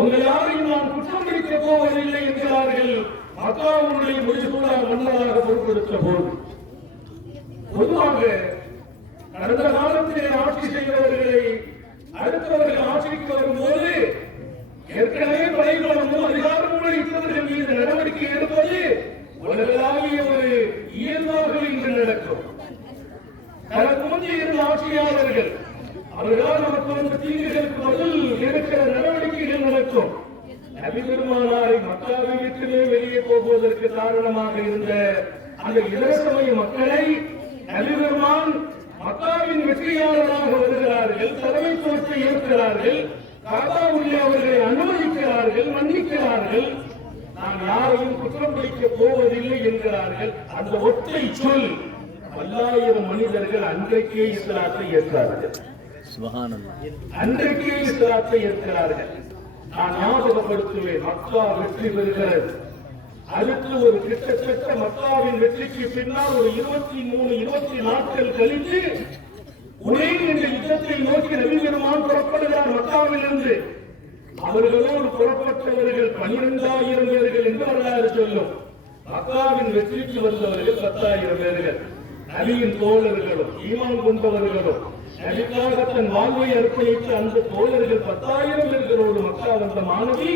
உங்கள் யாரையும் நான் குற்றம் பிடிக்கப் போவதில்லை என்கிறார்கள். மக்காவுடைய முடிசூடா மன்னராக பொறுப்பெடுத்த போது பொதுவாக கடந்த காலத்திலே ஆட்சி செய்தவர்களை அடுத்தவர்கள் ஆட்சிக்கு வரும்போது ஏற்கனவே படைகளும் அதிகாரமுள்ள இத்தவர்கள் மீது நடவடிக்கை எடுப்பது உலகளாவிய ஒரு இயல்பாக இன்று நடக்கும். தனக்கு முந்தைய இருந்த ஆட்சியாளர்கள் அவர்களால் நமக்கு வந்த தீங்குகளுக்கு பதில் இருக்கிற நடவடிக்கைகள் நடக்கும். நபி பெருமானாரை மக்காவை விட்டுமே வெளியே போவதற்கு காரணமாக இருந்த அந்த இதர சமய மக்களை நபி பெருமான் மக்காவின் வெற்றியாளராக வருகிறார்கள், தலைமைத்துவத்தை ஏற்கிறார்கள், காபாவுள்ளே அவர்களை அனுமதிக்கிறார்கள், மன்னிக்கிறார்கள், நான் யாரையும் குற்றம் பிடிக்கப் போவதில்லை என்கிறார்கள். அந்த ஒற்றை சொல் 1000 மனிதர்கள் அன்றைக்கே இஸ்லாத்தை ஏற்கிறார்கள். அன்றைக்கே இஸ்லாத்தை ஏற்கிறார்கள். நான் ஞாபகப்படுத்துவேன், மக்கா வெற்றி பெறுகிறது. அடுத்து ஒரு கிட்டத்தட்ட மக்காவின் வெற்றிக்கு பின்னால் ஒரு 23-24 நாட்கள் கழித்து உனைன் என்ற யுத்தத்தை நோக்கி நபி பெருமான் புறப்படுகிறார் மக்காவிலிருந்து. அவர்களோடு புறப்பட்டவர்கள் 12,000 பேர்கள் என்று வரலாறு சொல்லும். மக்காவின் வெற்றிக்கு வந்தவர்கள் 10,000 பேர்கள். நபியின் தோழர்களும் ஈமான் கொண்டவர்களும் நபிக்காக தன் வாழ்வை அர்ப்பணித்த அந்த தோழர்கள் 10,000 பேர்களோடு மக்கா வந்த மாணவி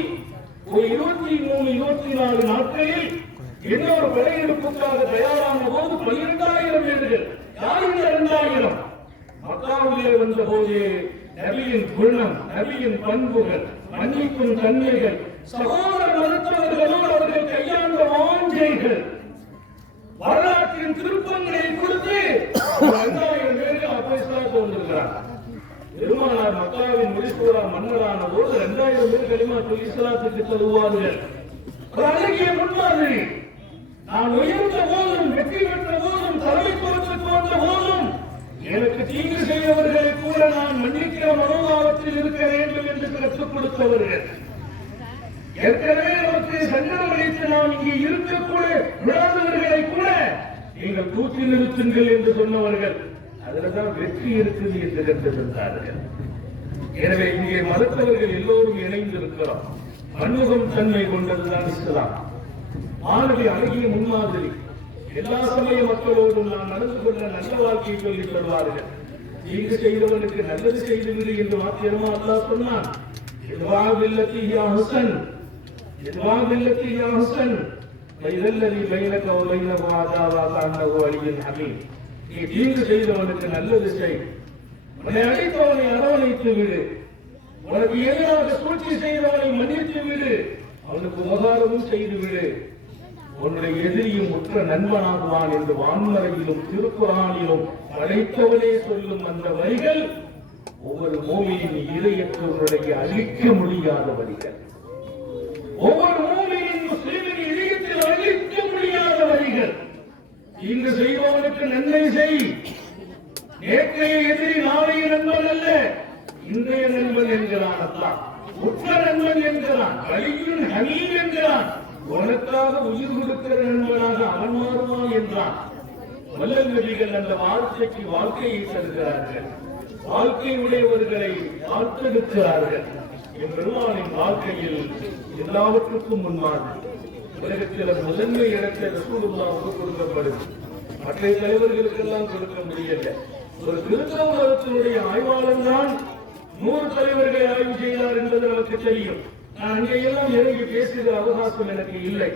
ஒரு 23-24 நாட்களில் இன்னொரு படையெடுப்புக்காக தயாரான போது 12,000 பேர்கள். யார் இந்த 2,000? மக்காவிலே வந்த போது நபியின் குணம், நபியின் பண்புகள், மன்னிக்கும் தன்மைகள், சகோதர மருத்துவர்களோடு அவர்கள் கையாண்ட வாஞ்சைகள், வரலாற்றின் திருப்பங்களை கொடுத்து 2,000 பேர்கள் அப்போஸ்தலர்கள் வந்திருக்கிறார். பெருமானார் மக்காவின் முடிசூடா மன்னரான போது 2,000 பேர் கலிமா சொல்லி இஸ்லாத்துக்கு தருவார்கள். அழகிய முன்மாதிரி. நான் உயர்ந்த போதும் வெற்றி பெற்ற போதும் தலைமைத்துவத்திற்கு வந்த போதும் எனக்கு தீங்கு செய்தவர்களை கூட நான் மன்னிக்கிற மனோபாவத்தில் இருக்க வேண்டும் என்று கற்றுக் கொடுத்தவர்கள். ஏற்கனவே நமக்கு சங்கடம் அளித்து நாம் இங்கே இருக்கக்கூட விடாதவர்களை கூட நீங்கள் தூக்கி நிறுத்துங்கள் என்று சொன்னவர்கள். அதுலதான் வெற்றி இருக்குது என்று கண்டிருந்தார்கள். எனவே இங்கே மதத்தவர்கள் எல்லோரும் இணைந்திருக்கிறோம். பன்முகம் தன்மை கொண்டதுதான் இஸ்லாம். மாணவி அழகிய முன்மாதிரி. எல்லா சமய மக்களோடும் நான் நடந்து கொண்ட நல்ல வாழ்க்கையை சொல்லித் தருவார்கள். தீங்கு செய்தவனுக்கு நல்லது செய்துவிடு என்று மாத்திரமா அல்லாஹ் சொன்னான். நீ தீங்கு செய்தவனுக்கு நல்லது செய், உன்னை அடித்தவனை அரவணைத்து விடு, உனக்கு எதிராக சூழ்ச்சி செய்தவனை மன்னித்து விடு, அவனுக்கு உபகாரமும் செய்து விடு, உன்னுடைய எதிரியும் உற்ற நண்பனாகுவான் என்று வான்மறையிலும் திருக்குரானிலும் படைத்தவனே சொல்லும் அந்த வரிகள் ஒவ்வொரு மூமியின் இதயத்தினுடைய அழிக்க முடியாத வரிகள். ஒவ்வொரு மூமியின் முஸ்லிமின் இதயத்தில் அழிக்க முடியாத வரிகள். இங்கு செய்பவனுக்கு நன்மை செய். நேற்றைய எதிரி நாளைய நண்பன் அல்ல, இன்றைய நண்பன் என்கிறான். அல்லாஹ் உற்ற நண்பன் என்கிறான், வலியுன் ஹமீம் என்கிறான். உனக்காக உயிர் கொடுக்கிற நண்பனாக அவன் மாறுவான் என்றான். வல்லல் நபிகள் அந்த வாழ்க்கைக்கு வாழ்க்கையை தருகிறார்கள். வாழ்க்கை உடையவர்களை வாழ்த்தெடுக்கிறார்கள். பெருமானின் வாழ்க்கையில் எல்லாவற்றுக்கும் முன்மாதிரி. உலகத்தில் முதன்மை இடத்தை ரசூலுல்லாஹ்வுக்கு கொடுக்கப்படுது. மற்ற தலைவர்களுக்கெல்லாம் கொடுக்க முடியல. ஒரு திருத்தவத்தினுடைய ஆய்வாளர் தான் 100 தலைவர்களை ஆய்வு செய்தார் என்பது நமக்கு தெரியும். நான் அங்கெல்லாம் இறங்கி பேசுகிற அவகாசம் எனக்கு இல்லை.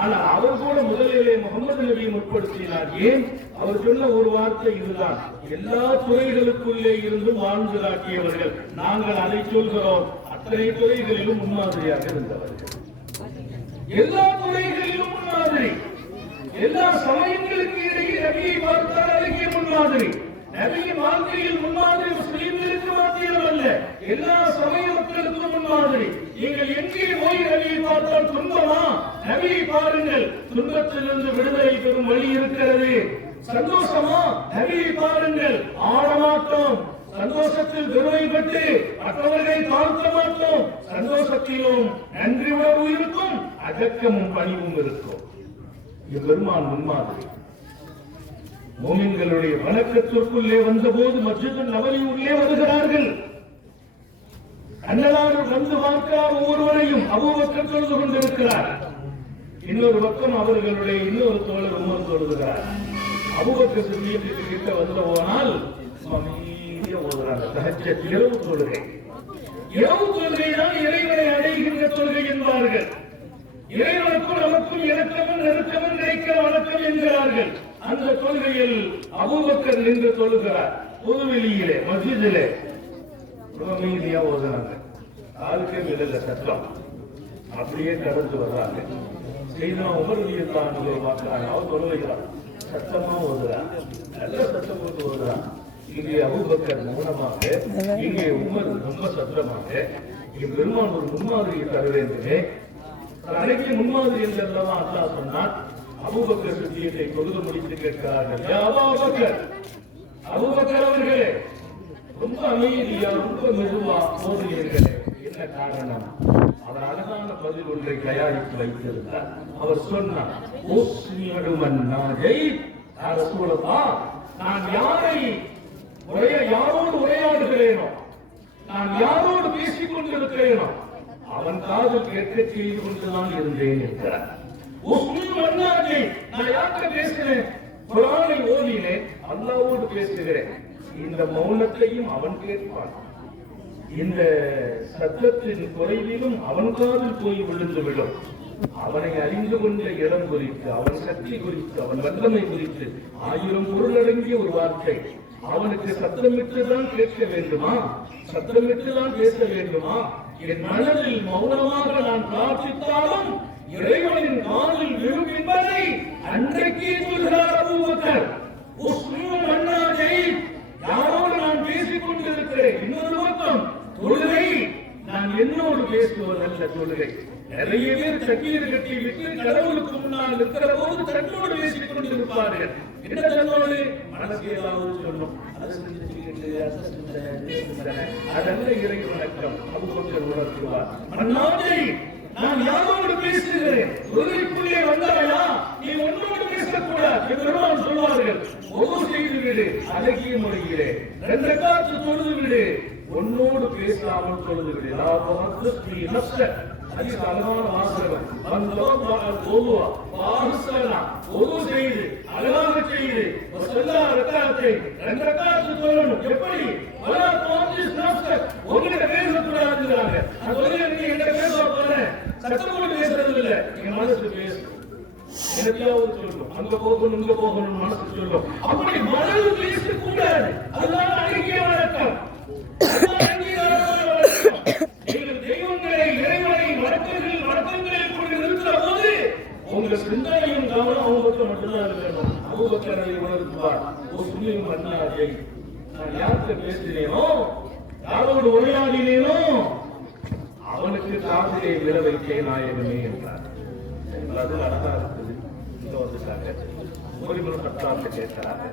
ஆனால் அவர் கூட முதலிலே முகமது நபியை முற்படுத்தினார். ஏன்? அவர் சொன்ன ஒரு வார்த்தை இதுதான், எல்லா துறைகளுக்குள்ளே இருந்தும் வாழ்ந்து காட்டியவர்கள் நாங்கள் அதை சொல்கிறோம். அத்தனை துறைகளிலும் முன்மாதிரியாக இருந்தவர்கள், எல்லா துறைகளிலும் முன்மாதிரி. எல்லா சமயங்களுக்கு இடையே நபியை பார்த்தால் அழகிய முன்மாதிரி. நபியின் வாழ்க்கையில் முன்மாதிரி முஸ்லிம்களுக்கு மாத்திரம் அல்ல, எல்லா சமய மக்களுக்கும் முன்மாதிரி. நீங்கள் எங்கே போய் நபியை பார்த்தால் துன்பமா? நபியை பாருங்கள், துன்பத்திலிருந்து விடுதலை பெறும் வழி இருக்கிறது. சந்தோஷமா? நபியை பாருங்கள், ஆடமாட்டோம். சந்தோஷத்தில் பெருமைப்பட்டு மற்றவர்களை தாழ்த்த மாட்டோம். சந்தோஷத்திலும் நன்றி உணர்வு இருக்கும், அடக்கமும் பணிவும் இருக்கும். பெருமான் முன்மாதிரி. மோமின்களுடைய வணக்கத்திற்குள்ளே வந்த போது மஸ்ஜித் நபவி உள்ளே வருகிறார்கள். அண்ணலாறு வந்து பார்க்கிறார் ஒவ்வொருவரையும். அபூபக்கர் தொழுது கொண்டிருக்கிறார். இன்னொரு பக்கம் அவர்களுடைய இன்னொரு தோழர் உமர் தொழுகிறார். அபூபக்கர் சித்தியத்துக்கு கிட்ட வந்து போனால் அமைதியா ஓதுறாங்க. தஹஜ்ஜத் இரவு தொழுகை. இரவு தொழுகைதான் இறைவனை அடைகின்ற தொழுகை என்பார்கள். இறைவனுக்கும் நமக்கும் இறக்கமும் நெருக்கமும் கிடைக்க வணக்கம் என்கிறார்கள். அந்த தொழுகையில் அபூபக்கர் நின்று தொழுகிறார். பொதுவெளியிலே மஸ்ஜிதிலே அமைதியா ஓதுறாங்க. ஆளுக்கே விடல சத்தம். அப்படியே கடந்து வர்றாங்க. செய்தா உமர்தான் பார்க்கிறாங்க. அவர் தொழுகிறார். சத்தமா ஓதுறான். நல்ல சத்தம் போட்டு ஓதுறான். இங்கே அபூபக்கர் மௌனமாக, இங்கே உமர் ரொம்ப சத்தமாக. இங்கே பெருமான் ஒரு முன்மாதிரியை தர வேண்டுமே. அனைத்து முன்மாதிரி என்றெல்லாம் அல்லாஹ் சொன்னான். அபூபக்கர் சித்தியத்தை தொழுது முடித்து கேட்கிறார்கள். அபூபக்கர் அவர்களே ரொம்ப அமைதியா ரொம்ப மெதுவா ஓதுகிறீர்களே, என்ன காரணம்? அவர் அழகான பதில் ஒன்றை தயாரித்து வைத்திருந்தார். அவர் சொன்னார், நான் யாரோடு உரையாடுகிறேனோ, நான் யாரோடு பேசிக் கொண்டிருக்கிறேனோ அவன் காதல் கேட்க செய்து கொண்டுதான் இருந்தேன் இருக்கிறார். நான் யார்கிட்ட பேசுகிறேன்? குர்ஆனை ஓதினேன், அல்லாஹ்வோடு பேசுகிறேன். இந்த மௌனத்தையும் அவன் கேட்பான். இந்த சத்தத்தின் குறைவிலும் அவன் காதில் போய் விழுந்து விடும். அவனை அறிந்து கொண்ட இடம் குறித்து, அவன் சக்தி குறித்து, அவன் வல்லமை குறித்து 1000 பொருள் அடங்கிய ஒரு வார்த்தை. அவனுக்கு சத்தமிட்டுதான் கேட்க வேண்டுமா? சத்தமிட்டுதான் பேச வேண்டுமா? என் மனதில் மௌனமாக நான் பிரார்த்தித்தாலும் இறைவனின் காதில் விழும் என்பதை அன்றைக்கே சொல்கிறார் அபூபக்கர். யாரோடு நான் பேசிக் கொண்டிருக்கிறேன். இன்னொரு பக்கம் தொழுகை நான் என்னோடு பேசுவதல்ல. தொழுகை நிறைய பேர் சக்கீர் கட்டி விட்டு கடவுளுக்கு முன்னால் இருக்கிற போது தன்னோடு பேசிக் கொண்டிருப்பார்கள். என்ன தன்னோடு? மனசு ஏதாவது சொல்லும். அதல்ல இறை வணக்கம். அபூபக்கர் உணர்த்துவார். நான் யாரோடு பேசுகிறேன்? தொழுகைக்குள்ளே வந்தாயா? நீ ஒன்னோடு பேசக்கூடாது. பெருமான் சொல்வார்கள், ஒவ்வொரு செய்து விடு அழகிய முறையிலே 2 ரக்காத்து தொழுது விடு, ஒன்னோடு பேசாமல் தொழுது விடு. அதிக அழகான வாசகம். ஒவ்வொரு செய்து அழகாக செய்து ரக்காத்தை 2 ரக்காத்து தொழணும். எப்படி? உங்ககிட்ட பேசக்கூடாதுங்கிறாங்க. நான் சொல்லுங்க, என்கிட்ட பேச போறேன். சத்தமோடு பேசுறது இல்லை, எங்க மனசு பேசு. எனக்காவது சொல்லும், அங்க போகணும் இங்க போகணும் மனசு சொல்லும். அப்படி மனது பேசக்கூடாது. அதுதான் அழகிய வணக்கம். தெய்வங்களை இறைவனை வணக்கங்களில் கொண்டு நிறுத்துற போது உங்க சிந்தனையும் கவனம் அவங்க மட்டும்தான் இருக்கணும். அபூபக்கரை உணர்த்துவார். ஒரு சுனியும் மன்னாரை நான் யார்கிட்ட பேசினேனோ, யாரோடு உரையாடினேனோ அவனுக்கு காதிலே விழ வைத்தேன் நாயகமே என்றார். அது அழகா இருக்குது. இங்க வந்துட்டாங்க. உமரிமன் கேட்டாங்க,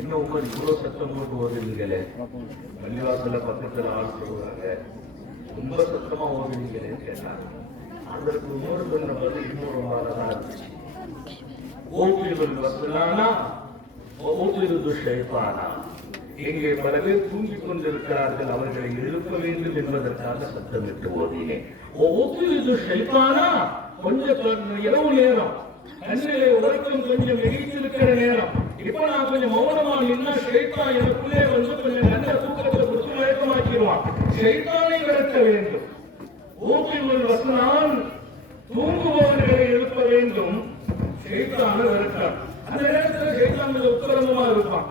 என்ன உமர் இவ்வளவு சத்தம் போட்டு ஓதுவீங்களே? பள்ளிவாசல பக்கத்துல ஆள் சொல்லுவாங்க, ரொம்ப சத்தமா ஓதுவீங்களேன்னு கேட்டாங்க. அதற்கு உமர் சொன்ன பதில் இன்னொரு மாறதான் இருந்துச்சு. ஓவியர்கள் வசலானா ஓவியது ஷைத்தானா. இங்கே பல பேர் தூங்கிக் கொண்டிருக்கிறார்கள், அவர்களை எழுப்ப வேண்டும் என்பதற்காக சத்தமிட்டு ஓதினேன். ஓவியது ஷைத்தானா. கொஞ்சம் இரவு நேரம், கண்ணிலே உறக்கம் கொஞ்சம் எகிழ்த்திருக்கிற நேரம். இப்ப நான் கொஞ்சம் மௌனமா நின்னா ஷைத்தான் எனக்குள்ளே வந்து கொஞ்சம் நல்ல தூக்கத்தை கொடுத்து மயக்கமாக்கிடுவான். ஷைத்தானை விரட்ட வேண்டும். ஓவியர்கள் வசனான் தூங்குபவர்களை எழுப்ப வேண்டும். ஷைத்தான விரட்டான். அந்த நேரத்தில் ஷைத்தான் உத்தரவமா இருப்பான்.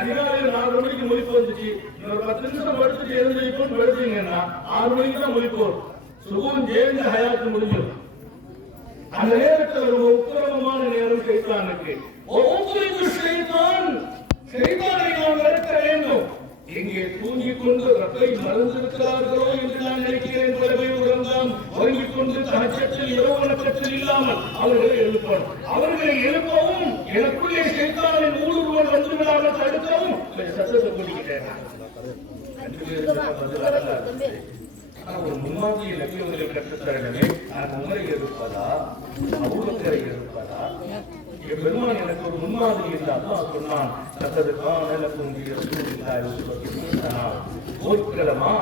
அதிகாலையில் 4 மணிக்கு முழிப்பு வந்துச்சு, இன்னொரு 10 நிமிஷம் படுத்துட்டு எழுந்திருப்போம் படுத்தீங்கன்னா 6 மணிக்கு தான் முழிப்போம். சுகம் ஜெயந்த ஹயாத்து முடிஞ்சிடும். அந்த நேரத்தில் ஒரு உத்தரவமான நேரம் ஷைத்தானுக்கு. ஷைத்தானை நாம் விரட்ட வேண்டும். எங்கே தூங்கிக் கொண்டு ரப்பை மறந்திருக்கிறார்களோ என்று நான் நினைக்கிறேன். பலவை உறந்தான் உறங்கிக் கொண்டு தகச்சத்தில் இரவு வணக்கத்தில் இல்லாமல் அவர்களை எழுப்பணும். அவர்களை எழுப்பவும் எனக்குள்ளே ஷைத்தானின் ஊடுருவல் வந்து விடாமல் தடுக்கவும் சத்தத்தை கூட்டிக்கிட்டேன். ஒரு முன்மாதிரி நபியவர்களை கற்றுத்தரவே நான் உமரை எடுப்பதா அபூபக்கரை எடுப்பதா? என் பெருமான் எனக்கு ஒரு முன்மாதிரி என்று அல்லாஹ் சொன்னான். போர்க்களமா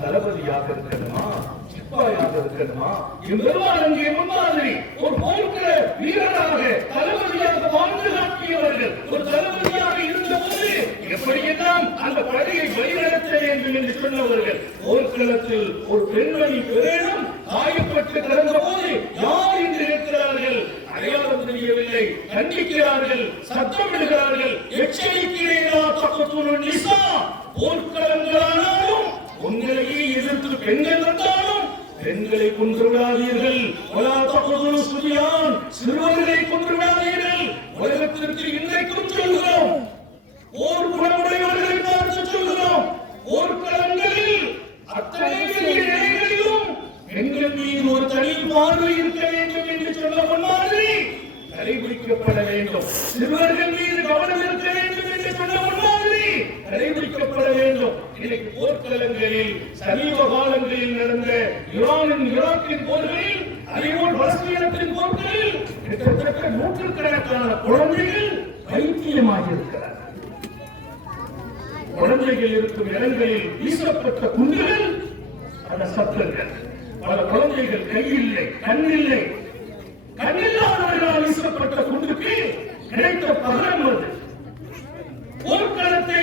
தளபதியாக இருக்கணுமா, சிப்பாயாக இருக்கணுமா? எம்பெருமான் அங்கே முன்மாதிரி ஒரு போர்க்கிற வீரராக தளபதியாக வாழ்ந்து காட்டியவர்கள். ஒரு தளபதியாக இருந்தபோது எப்படியெல்லாம் அந்த படையை வழிநடத்த வேண்டும் என்று சொன்னவர்கள். போர்க்களத்தில் ஒரு பெண்மணி பேரும் காயப்பட்டு கிடந்த போது யார் என்று இருக்கிறார்கள், அடையாளம் தெரியவில்லை, கண்டிக்கிறார்கள், சத்தமிடுகிறார்கள். போர்க்களங்களானாலும் உங்களையே எதிர்த்து பெண்கள் வந்தாலும் பெண்களை கொன்று விடாதீர்கள். சிறுவர்களை கொன்று விடாதீர்கள். உலகத்திற்கு இன்றைக்கும் சொல்கிறோம், போர் குணமுடையவர்களை பார்த்து சொல்கிறோம். போர்க்களங்களில் அத்தனை பெரிய நிலைகளிலும் பெண்கள் மீது ஒரு தனி பார்வை இருக்க வேண்டும் என்று சொல்ல முன்மாதிரி கடைபிடிக்கப்பட வேண்டும். சிறுவர்கள் மீது கவனம் இருக்க வேண்டும் என்று சொன்ன முன்மாதிரி கடைபிடிக்கப்பட வேண்டும். இன்னைக்கு போர்க்களங்களில் சமீப காலங்களில் நடந்த ஈராக்கின் போர்களில், அதேபோல் பலஸ்தீனத்தின் போர்களில் கிட்டத்தட்ட நூற்றுக்கணக்கான குழந்தைகள் பைத்தியமாக இருக்கிறார்கள். குழந்தைகள் இருக்கும் இடங்களில் வீசப்பட்ட குண்டுகள், அந்த சத்தங்கள், பல குழந்தைகள் கையில்லை, கண்ணில்லை, கண்ணில்லாதவர்களால் வீசப்பட்ட குண்டுக்கு கிடைத்த பகரம் அது. போர்க்களத்தை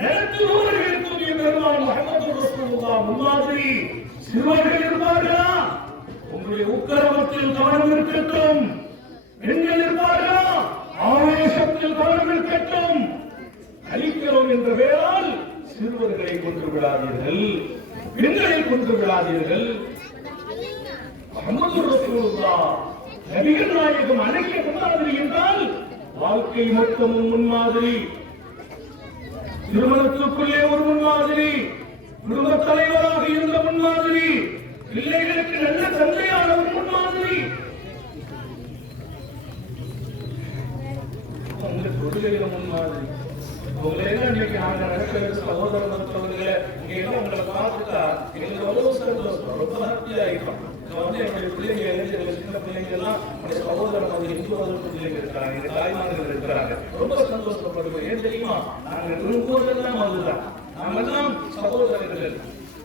நடத்துபவர்களுக்கும் பெருமான் முஹம்மது ரசூலுல்லாஹ் முன்மாதிரி சிறுவர்கள் இருப்பார்களா? உங்களுடைய உக்கிரமத்தில் கவனம் இருக்கட்டும். பெண்கள் இருப்பார்களா? ஆவேசத்தில் கவனம் இருக்கட்டும். அழிக்கிறோம் என்ற பெயரால் சிறுவர்களை கொன்று விடாதீர்கள், பெண்களை கொன்று விடாதீர்கள். முஹம்மது ரசூலுல்லாஹ் நபிகள் நாயகம் அழகிய முன்மாதிரி என்றால் வாழ்க்கை மொத்தமும் முன்மாதிரி. திருமணத்துக்குள்ளே ஒரு முன்மாதிரி, குடும்ப தலைவராக இருந்த முன்மாதிரி, பிள்ளைகளுக்கு நல்ல தந்தையான ஒரு முன்மாதிரி. உங்களுக்கு தொழில முன்மாதிரி. உங்களை எல்லாம் இன்னைக்கு நாங்க நடக்கிற சகோதர மருத்துவர்களை இங்க எல்லாம் உங்களை பார்த்துட்டா எங்களுக்கு அவ்வளவு சந்தோஷம், ரொம்ப ஹாப்பி ஆகிடும். என்னுடைய பிள்ளைங்க, சின்ன பிள்ளைங்க எல்லாம் சகோதர மாதிரி இந்து பிள்ளைங்க இருக்கிறாங்க, எங்க தாய்மார்கள் இருக்கிறாங்க, ரொம்ப சந்தோஷப்படுவோம். ஏன் தெரியுமா? நாங்க விரும்புவதெல்லாம் அதுதான். நாமெல்லாம் சகோதரர்கள்.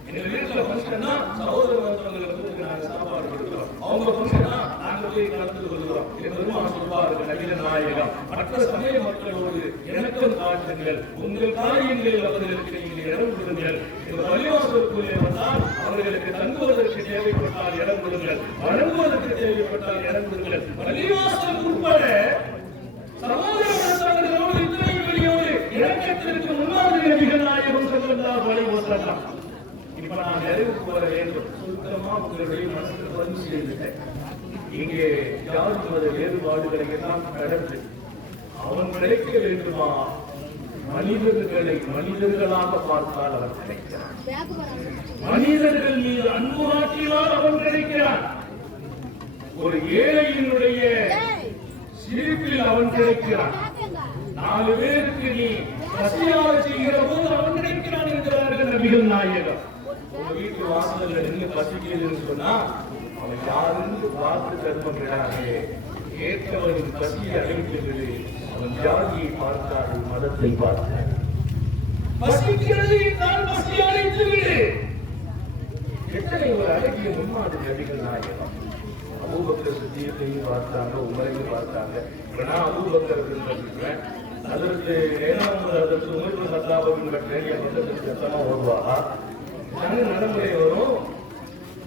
எங்க வீட்டுல பங்கன்னா சகோதர மருத்துவங்களுக்கு நாங்க சாப்பாடு கொடுக்கிறோம். அவங்க பங்கன்னா நாங்க போய் கலந்து கொள்கிறோம். பெருமான் சொல்வார்கள், நபிகள் நாயகம் மற்ற சமய மக்களோடு இணக்கம் காட்டுங்கள், உங்கள் காரியங்களில் அவர்களுக்கு நீங்கள் இடம் கொடுங்கள். பள்ளிவாசலுக்குள்ளே வந்தால் அவர்களுக்கு தங்குவதற்கு தேவைப்பட்டால் இடம் கொடுங்கள், வழங்குவதற்கு தேவைப்பட்டால் இடம் கொடுங்கள். பள்ளிவாசல் உட்பட சகோதர மருத்துவர்களோடு இத்தனை வெளியோடு இணக்கத்திற்கு முன்மாதிரி நபிகள் நாயகம் ஸல்லல்லாஹு அலைஹி வஸல்லம். இப்ப நான் நிறைவுக்கு வர வேண்டும். சுத்தமா உங்களுடைய மனசுக்கு பதிவு செய்துட்டேன். இங்கே ஜாதி மத வேறுபாடுகளை எல்லாம் கடந்து அவன் கிடைக்க வேண்டுமா? மனிதர்களை மனிதர்களாக பார்த்தால் அவன் கிடைக்கிறான். மனிதர்கள் மீது அன்பு காட்டினால் அவன் கிடைக்கிறான். ஒரு ஏழையினுடைய சிரிப்பில் அவன் கிடைக்கிறான். 4 பேருக்கு நீ பசியாக செய்கிற போது அவன் கிடைக்கிறான் என்கிறார்கள் நபிகள் நாயகம். உங்க வீட்டு வாசல்ல நின்று பசிக்குதுன்னு சொன்னா அவன் யாருன்னு பார்த்து தர்மம் விடாதே. ஏற்றவரின் பசியை அழைக்கிறது. அவன் ஜாதியை பார்த்தாரு, மதத்தை பார்த்தார். பசிக்கிறது என்றால் பசி அழைத்து விடு. எத்தனை ஒரு அழகிய முன்மாதிரி நபிகள் நாயகம். அபூபக்கர் சித்தியத்தையும் பார்த்தாங்க, உமரையும் பார்த்தாங்க. நான் அபூபக்கர் சொல்றேன், அதற்கு 7வது அதற்கு உமர் சத்தாபுன் கட்டளை அந்த சத்தமா ஓடுவாங்க. நாங்க நடைமுறை வரும்,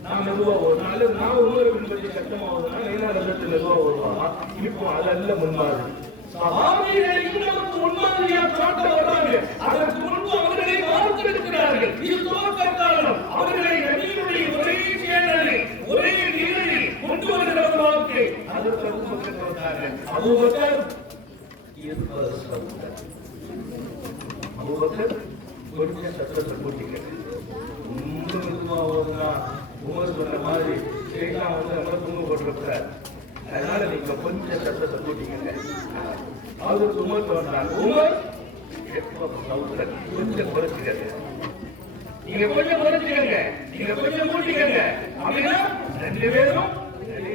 நான் மெதுவா ஓடுறேன், அல்லது நான் உமரை பின்பற்றி சத்தமா ஓடுறேன், 7வது மெதுவா வருவாங்க. இப்போ அதல்ல முன்மாதிரி. சஹாபிகளை இன்னும் முன்மாதிரியா காட்ட வர்றாங்க. அதற்கு முன்பு அவர்களை பார்த்திருக்கிறார்கள். இது துவக்க காலம். அவர்களை நபியினுடைய ஒரே சேனலில் ஒரே நீரில் கொண்டு வருகிற வாழ்க்கை. அதற்கு அபூபக்கர் வந்தாங்க. அபூபக்கர் அபூபக்கர் கொஞ்சம் சத்தத்தை கூட்டிக்கிறது. ரொம்ப மெதுவா ஓடுனா உமர் சொன்ன மாதிரி சேகலாம் வந்து நம்ம தூங்க போட்டிருக்கிறார். அதனால நீங்க கொஞ்சம் சத்தத்தை கூட்டிக்கங்க. அவருக்கு உமர் சொன்னாங்க, உமர் கொஞ்சம் குறைச்சிக்கங்க, நீங்க கொஞ்சம் குறைச்சிக்கங்க, நீங்க கொஞ்சம் கூட்டிக்கங்க. அப்படின்னா 2 பேரும்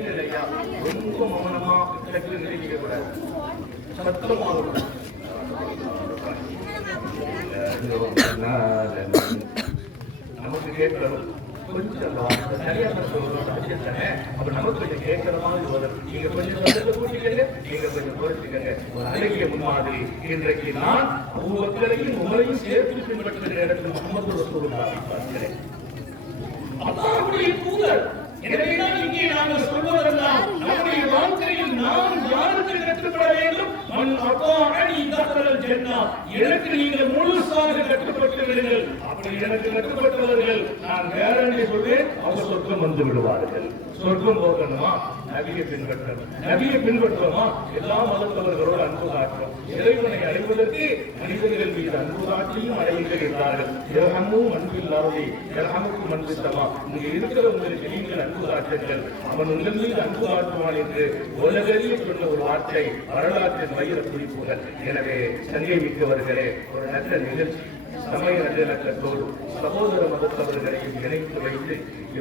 இல்லையா ரொம்ப மௌனமா நினைக்க கூடாது, சத்தமா நம்ம நமக்கு கேட்கணும். கொஞ்சம் கல்யாணம் சொல்றோம் தானே, அப்ப நமக்கு கொஞ்சம் கேட்கிற மாதிரி வரும். நீங்க கொஞ்சம் கூட்டிக்கங்க, நீங்க கொஞ்சம் குறைச்சிக்கங்க. ஒரு அழகிய முன்மாதிரி இன்றைக்கு நான் ஒவ்வொருத்தரையும் உங்களையும் சேர்த்து பின்பற்றுகிற இடத்துல முகமது ரசூலுல்லாஹி பார்க்கிறேன். அல்லாஹ்வுடைய தூதர். எனவேதான் இங்கே நாங்கள் சொல்வதெல்லாம் நம்முடைய வாழ்க்கையில் நாம் யாருக்கு கட்டுப்பட வேண்டும்? மன் அத்தாஅனி தஹலல் ஜன்னah. எனக்கு நீங்கள் முழுசாக கட்டுப்பட்டு விடுங்கள். அப்படி எனக்கு கட்டுப்பட்டவர்கள் நான் கேரண்டி சொல்வேன், அவங்க சொர்க்கம் வந்து விடுவார்கள். சொர்க்கம் போகணுமா? நபியை பின்பற்றணும். நபியை பின்பற்றுமா? எல்லா மதத்தவர்களோடு அன்பு காட்டும். இறைவனை அடைவதற்கு மனிதர்கள் மீது அன்பு காட்டியும் அடையுங்கள் என்றார்கள். இரகமும் அன்பில்லாதே இரகமுக்கும் அன்பு சமா. இங்கே இருக்கிற உங்களுக்கு நீங்கள் அன்பு காட்டுங்கள், அவன் உங்கள் மீது அன்பு காட்டுவான் என்று உலகறிய சொன்ன ஒரு வார்த்தை வரலாற்றின் வைர குறிப்புகள். எனவே சங்கை மிக்கவர்களே, ஒரு நல்ல நிகழ்ச்சி சமய நல்லிணக்கத்தோடு சகோதர மதத்தவர்களையும் இணைத்து வைத்து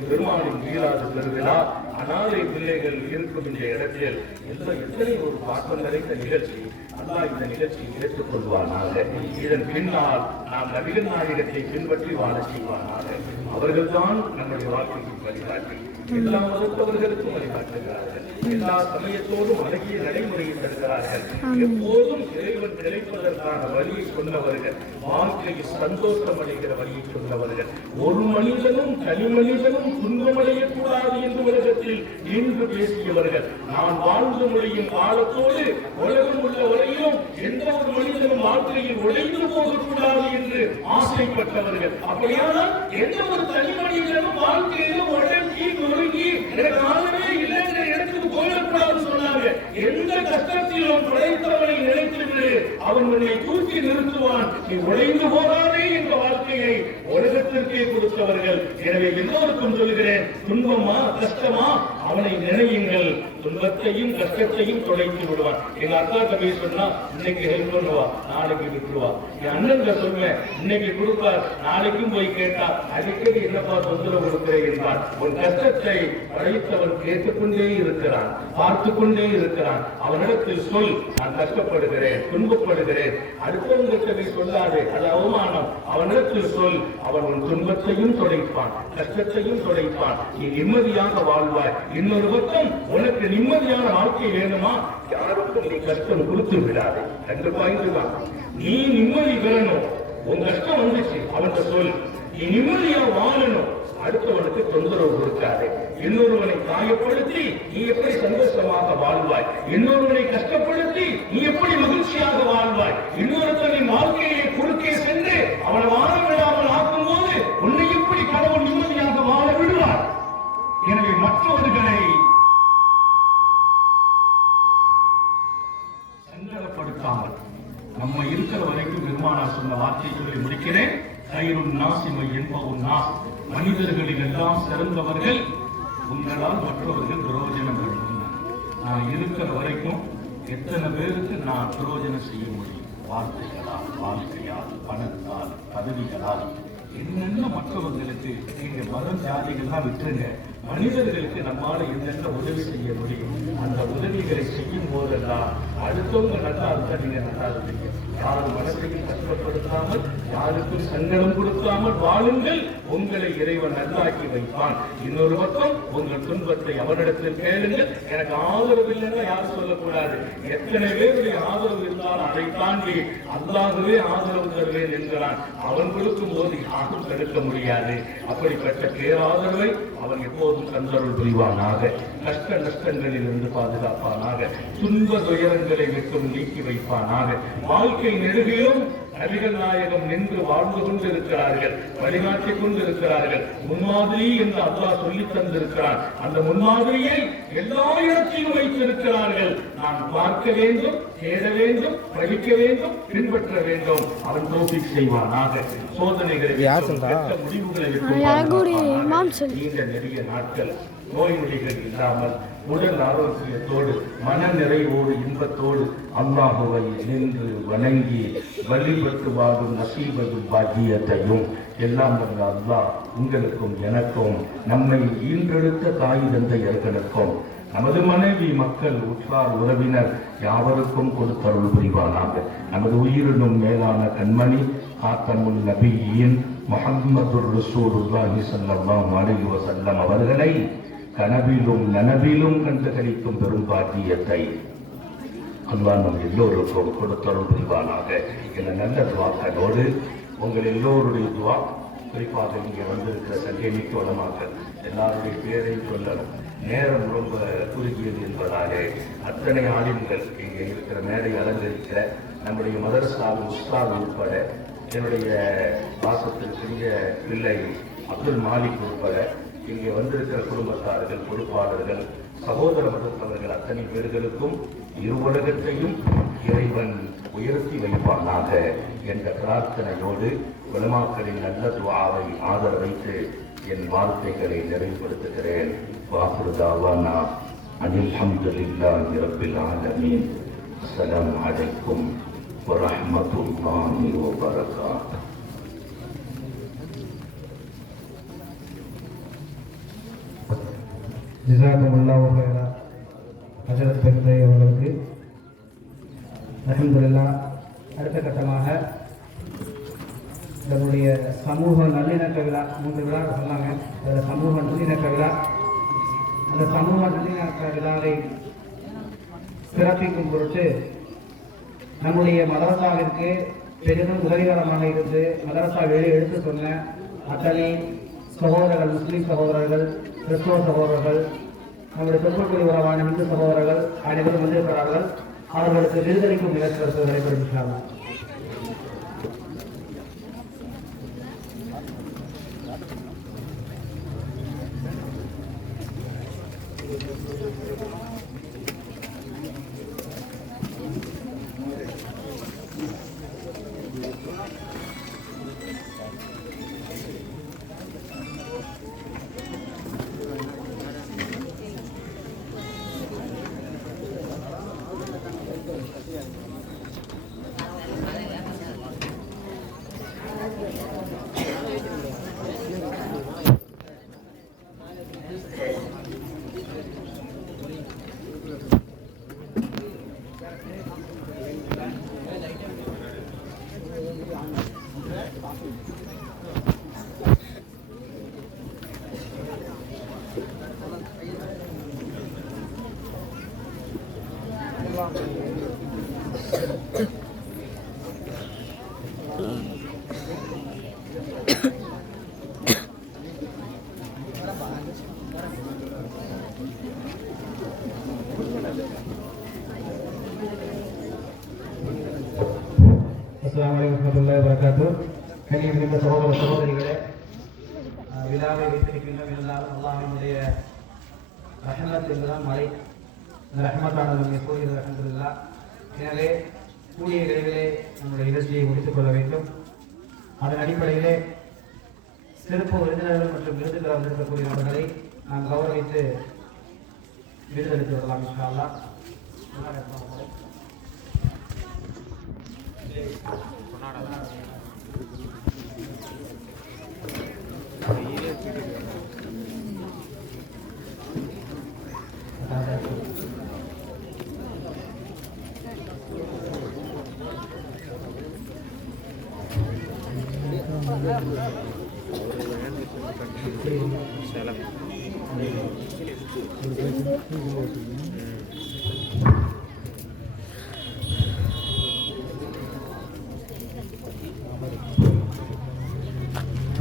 பெருமானின் மீளாத பெருவிழா அனாதை பிள்ளைகள் இருக்கும் இந்த இடத்தில் எத்தனை ஒரு பாட்டம் நிறைந்த நிகழ்ச்சி. அல்லாஹ் இந்த நிகழ்ச்சியை ஏற்றுக்கொள்வானாக. இதன் பின்னால் நாம் நபிகள் நாயகத்தை பின்பற்றி வாழ செய்வானாக. அவர்கள்தான் நம்முடைய வாழ்க்கைக்கு வழிகாட்டி. எல்லா மதத்தவர்களுக்கும் வழிகாட்டுகிறார்கள். எல்லா சமயத்தோடும் அழகிய நடைமுறையை தருகிறார்கள். எப்போதும் இறைவன் நிலைப்பதற்கான வழியை சொன்னவர்கள், வாழ்க்கையில் சந்தோஷம் அடைகிற வழியை சொன்னவர்கள். ஒரு மனிதனும் தனி மனிதனும் துன்பமடையக்கூடாது என்று உலகத்தில் நின்று பேசியவர்கள். நான் வாழ்ந்து முடியும் காலத்தோடு உலகம் உள்ள வரையிலும் எந்த ஒரு மனிதனும் வாழ்க்கையில் உழைந்து போகக்கூடாது என்று ஆசைப்பட்டவர்கள். அப்படியானால் எந்த ஒரு தனி மனிதனும் வாழ்க்கையிலும் உழைக்கி நொறுங்கி எனக்கு ஆகவே இல்லை என்ற இடத்துக்கு போயிடக்கூடாது சொன்னாங்க. எந்த கஷ்டத்திலும் படைத்தவனை நினைத்துவிடு, அவன் உன்னை தூக்கி நிறுத்துவான். நீ உழைந்து போகாதே என்ற வாழ்க்கையை உலகத்திற்கே கொடுத்தவர்கள். எனவே எல்லோருக்கும் சொல்கிறேன், துன்பமா கஷ்டமா அவனை நினையுங்கள். துன்பத்தையும் கஷ்டத்தையும் தொலைத்து விடுவான். எங்க அக்கா தம்பி சொன்னா இன்னைக்கு ஹெல்ப் பண்ணுவா, நாளைக்கு விட்டுருவா. என் அண்ணன் சொல்லுவேன், இன்னைக்கு கொடுப்பார், நாளைக்கும் போய் கேட்டா அடிக்கடி என்னப்பா தொந்தரவு கொடுக்கிறேன் என்பார். ஒரு கஷ்டத்தை படைத்தவன் கேட்டுக்கொண்டே இருக்கிறான், பார்த்து கொண்டே இருக்கிறான். அவனிடத்தில் சொல், நான் கஷ்டப்படுகிறேன், துன்பப்படுகிறேன். அடுத்தவங்கிட்ட சொல்லாதே, அது அவமானம். அவனிடத்தில் சொல், அவன் உன் துன்பத்தையும் தொடைப்பான், கஷ்டத்தையும் தொடைப்பான். நீ நிம்மதியாக வாழ்வாய். இன்னொரு பக்கம் உனக்கு நிம்மதியான வாழ்க்கை வேணுமா? யாருக்கும் நீ கஷ்டம் கொடுத்து விடாதே. 2 பாயிண்ட் தான். நீ நிம்மதி பெறணும். உன் கஷ்டம் வந்துச்சு, அவன் சொல். நீ நிம்மதியா வாழணும், அடுத்தவனுக்கு தொந்தரவு கொடுக்காதே. இன்னொருவனை காயப்படுத்தி நீ எப்படி சந்தோஷமாக வாழ்வாய்? இன்னொருவனை கஷ்டப்படுத்தி நீ எப்படி மகிழ்ச்சியாக வாழ்வாய்? இன்னொருத்தனின் வாழ்க்கையை குறுக்கே சென்று அவனை வாழ விடாமல் ஆக்கும் போது உன்னை எப்படி கடவுள் நிம்மதியாக வாழ விடுவார்? எனவே மற்றவர்களை சங்கடப்படுத்தாமல் நம்ம இருக்கிற வரைக்கும் பெருமானார் சொன்ன வார்த்தைகளை முடிக்கிறேன். கயிறுன் நாசிமை என்பவும் நாஸ். மனிதர்களில் எல்லாம் சிறந்தவர்கள் உங்களால் மற்றவர்கள் பிரயோஜனம் பெறும். நான் இருக்கிற வரைக்கும் எத்தனை பேருக்கு நான் பிரயோஜனம் செய்ய முடியும்? வார்த்தைகளால், வாழ்க்கையால், பணத்தால், பதவிகளால், என்னென்ன மற்றவர்களுக்கு நீங்க மதம் ஜாதிகள்லாம் விட்டுருங்க. மனிதர்களுக்கு நம்மால என்னென்ன உதவி செய்ய முடியும்? அந்த உதவிகளை செய்யும் போதெல்லாம் அடுத்தவங்க நல்லா இருந்தா நீங்க நல்லா இருப்பீங்க. யாரும் மனசையும் கஷ்டப்படுத்தாமல், யாருக்கும் சங்கடம் கொடுக்காமல் வாழுங்கள். உங்களை இறைவன் நல்லாக்கி வைப்பான். இன்னொரு பக்கம் உங்கள் துன்பத்தை அவனிடத்தில் கேளுங்கள். எனக்கு ஆதரவு இல்லைன்னா யாரும் சொல்லக்கூடாது. எத்தனை பேருடைய ஆதரவு இருந்தாலும் அதை தாண்டி அல்லாஹ்வே ஆதரவு தருவேன் என்கிறான். அவன் கொடுக்கும் போது யாரும் தடுக்க முடியாது. அப்படிப்பட்ட பேராதரவை அவன் எப்போதும் தந்தருள் புரிவானாக. கஷ்ட நஷ்டங்களில் இருந்து பாதுகாப்பானாக. துன்ப துயரங்களை விட்டும் நீக்கி வைப்பானாக. வாழ்க்கை நெடுகிலும் நபிகள் நாயகம் நின்று வாழ்ந்து கொண்டிருக்கிறார்கள், வழிகாட்டிக் கொண்டிருக்கிறார்கள். முன்மாதிரி என்று அல்லாஹ் சொல்லி தந்திருக்கிறான். அந்த முன்மாதிரியை எல்லா இடத்திலும் வைத்திருக்கிறார்கள். நான் பார்க்க வேண்டும், தேட வேண்டும், படிக்க வேண்டும், பின்பற்ற வேண்டும். அவன் தௌஃபீக் செய்வானாக. சோதனைகளை முடிவுகளை நீண்ட நெடிய நாட்கள் நோய் நொடிகள் இல்லாமல் உடல் ஆரோக்கியத்தோடு மன நிறைவோடு இன்பத்தோடு அல்லாஹுவை நின்று வணங்கி வழிபட்டு வாழும் நசீபதும் பாக்கியத்தையும் எல்லாம் வந்த அல்லாஹ் உங்களுக்கும் எனக்கும் நம்மை ஈன்றெடுத்த தாய் தந்தையர்களுக்கும் நமது மனைவி மக்கள் உற்றார் உறவினர் யாவருக்கும் கொடுத்தருள் புரிவானாக. நமது உயிரினும் மேலான கண்மணி காத்தமுல் நபியின் முஹம்மதுர் ரசூலுல்லாஹி ஸல்லல்லாஹு அலைஹி வஸல்லம் அவர்களை கனவிலும் நனவிலும் கண்டுகளிக்கும் பெரும் பாக்கியத்தை அல்லாஹ் நம் எல்லோருக்கும் கொடுத்தருள் புரிவானாக. என நல்ல துவாக்களோடு உங்கள் எல்லோருடைய துவா, குறிப்பாக இங்கே வந்திருக்கிற சங்கேமிக்கு வளமாக்கள் எல்லாருடைய பேரையும் சொல்லணும். நேரம் ரொம்ப குறுகியது என்பதாக அத்தனை ஆளுங்கள் இங்கே இருக்கிற மேடை அலங்கரிக்கிற நம்முடைய மதரசாவின் உஸ்தாத் உட்பட, என்னுடைய பாசத்திற்குரிய பிள்ளை அப்துல் மாலிக் உட்பட இங்கே வந்திருக்கிற குடும்பத்தார்கள், பொறுப்பாளர்கள், சகோதர மதத்தவர்கள் அத்தனை பேர்களுக்கும் இருவுலகத்தையும் இறைவன் உயர்த்தி வைப்பானாக என்ற பிரார்த்தனையோடு உலமாக்களின் நல்ல துஆவை ஆதரவைத்து என் வார்த்தைகளை நிறைவுபடுத்துகிறேன். வாஹிரு தாவானா அனில் ஹம்துலில்லாஹி ரப்பில் ஆலமீன். அஸ்ஸலாமு அலைக்கும் வரஹ்மத்துல்லாஹி வபரகாத்துஹு. ஜஸாக்குமுல்லாஹு ஹைரா. ஹஜ்ரத் பெருந்தை அவர்களுக்கு அல்ஹம்துலில்லாஹ். அடுத்த கட்டமாக நம்முடைய சமூக நல்லிணக்க விழா, 3 விழா சொன்னாங்க. அதில் சமூக நல்லிணக்க விழா, அந்த சமூக நல்லிணக்க விழாவை சிறப்பிக்கும் பொருட்டு நம்முடைய மதரசாவிற்கு பெரிதும் உதவிகரமாக இருந்து மதரசாவை எடுத்து சொன்ன அத்தனை சகோதரர்கள், முஸ்லீம் சகோதரர்கள், கிறிஸ்தவ சகோதரர்கள், நம்முடைய தொற்றுக்குடி உறவான இந்து சகோதரர்கள் அனைவரும் வந்திருக்கிறார்கள். அவர்களுக்கு விருதளிக்கும் நிகழ்ச்சிகளை நடைபெறுகிறார்கள். அஸ்ஸலாமு அலைக்கும் வரஹ்மத்துல்லாஹி வபரகாத்துஹு. கண்ணியமிக்க சகோதர சகோதரிகளே, விழாவை வைத்திருக்கின்ற இருந்தாலும் அல்லாஹ்வினுடைய ரஹ்மத் என்றுதான் மழை. இந்த ரஹ்மத்தானது நம்மை சூழ்கிறது. அல்ஹம்துலில்லாஹ். எனவே கூடிய விரைவிலே நம்முடைய நிகழ்ச்சியை முடித்துக் கொள்ள வேண்டும். அதன் அடிப்படையிலே சிறப்பு விருந்தினர்கள் மற்றும் விருதுகள் வந்திருக்கக்கூடிய நபர்களை நாம் கௌரவித்து விருதளித்து வரலாம் இன்ஷா அல்லாஹ்.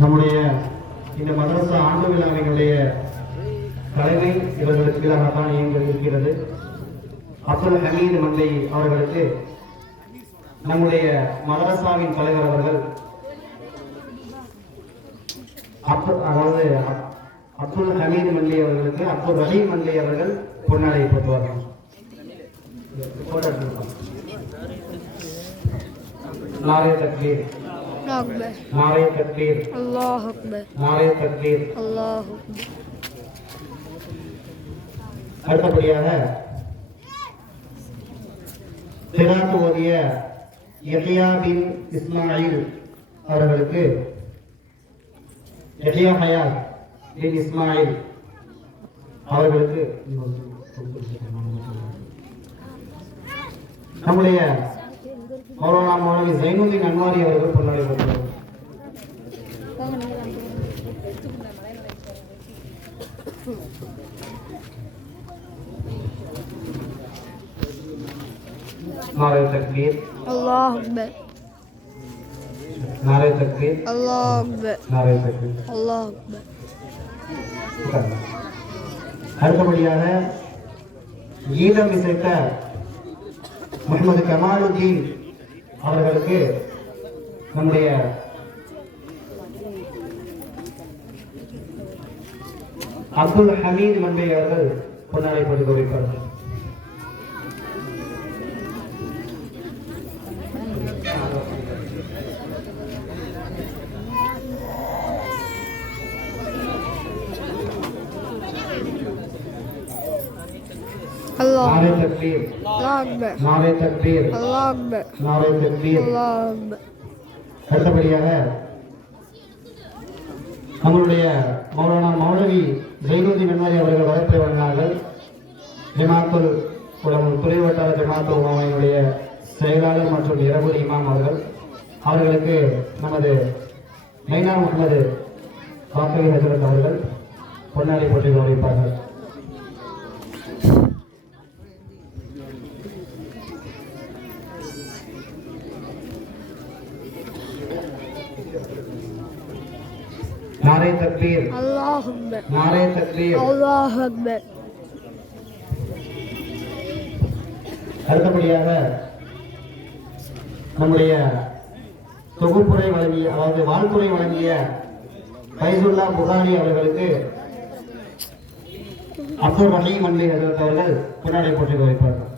நம்முடைய இந்த மதரசா ஆண்டு விழாவினுடைய தலைமை இவர்களுக்கு தான் இருக்கிறது. அப்துல் ஹமீது மந்தை அவர்களுக்கு நம்முடைய மதரசாவின் தலைவர் அவர்கள் அதாவது அப்துல் ஹமீது மந்தை அவர்களுக்கு அப்துல் ரஹீம் மந்தை அவர்கள் பொன்னாடை போட்டுவார்கள். நாரே தக்பீர், நாரே தக்பீர், அல்லாஹ் அக்பர், நாரே தக்பீர், அல்லாஹ் அக்பர். அடுத்தபடியாக திராத்து ஓதிய யஹ்யா பின் இஸ்மாயில் அவர்களுக்கு யஹ்யா ஹயாத் பின் இஸ்மாயில் அவர்களுக்கு நம்முடைய மௌலானா மௌலவி ஜைனுதீன் அன்வாரி அவர்கள் பொன்னாடை போட்டுள்ளார். नारे तकबीर, अल्लाह अकबर, नारे तकबीर, अल्लाह अकबर, नारे तकबीर. अल्लाह अकबर. அடுத்தபடியாக கீதம் இசைத்த முகமது கமாலுதீன் அவர்களுக்கு நம்முடைய அப்துல் ஹமீத் மண்டே அவர்கள் பொன்னாடை போட்டு கௌரவிப்பார்கள். अल्लाह नारे तकबीर, अकबर, नारे तकबीर, अल्लाह अकबर, नारे तकबीर. अल्लाह अकबर. அடுத்தபடியாக நம்மளுடைய மௌலானா மௌலவி ஜெயினுதீன் மென்வாரி அவர்கள் வரப்பை வழங்கினார்கள். ஜமாத்துல் உலகம் துறை வட்டார ஜமாத்துல் உலமாவினுடைய செயலாளர் மற்றும் இரவுல் இமாம் அவர்களுக்கு நமது மைனா முகமது பாக்கவி ஹஜரத் அவர்கள் பொன்னாடை போட்டி கௌரவிப்பார்கள். नारे तकबीर, अल्लाह अकबर, नारे तकबीर. अल्लाह अकबर. அடுத்தபடியாக நம்முடைய தொகுப்புரை வழங்கிய அதாவது வாழ்த்துறை வழங்கிய ஃபைசுல்லா புகாரி அவர்களுக்கு அப்துல் ரஹீம் மண்டி ஹஜரத் அவர்கள் பொன்னாடை போட்டி வைப்பார்கள்.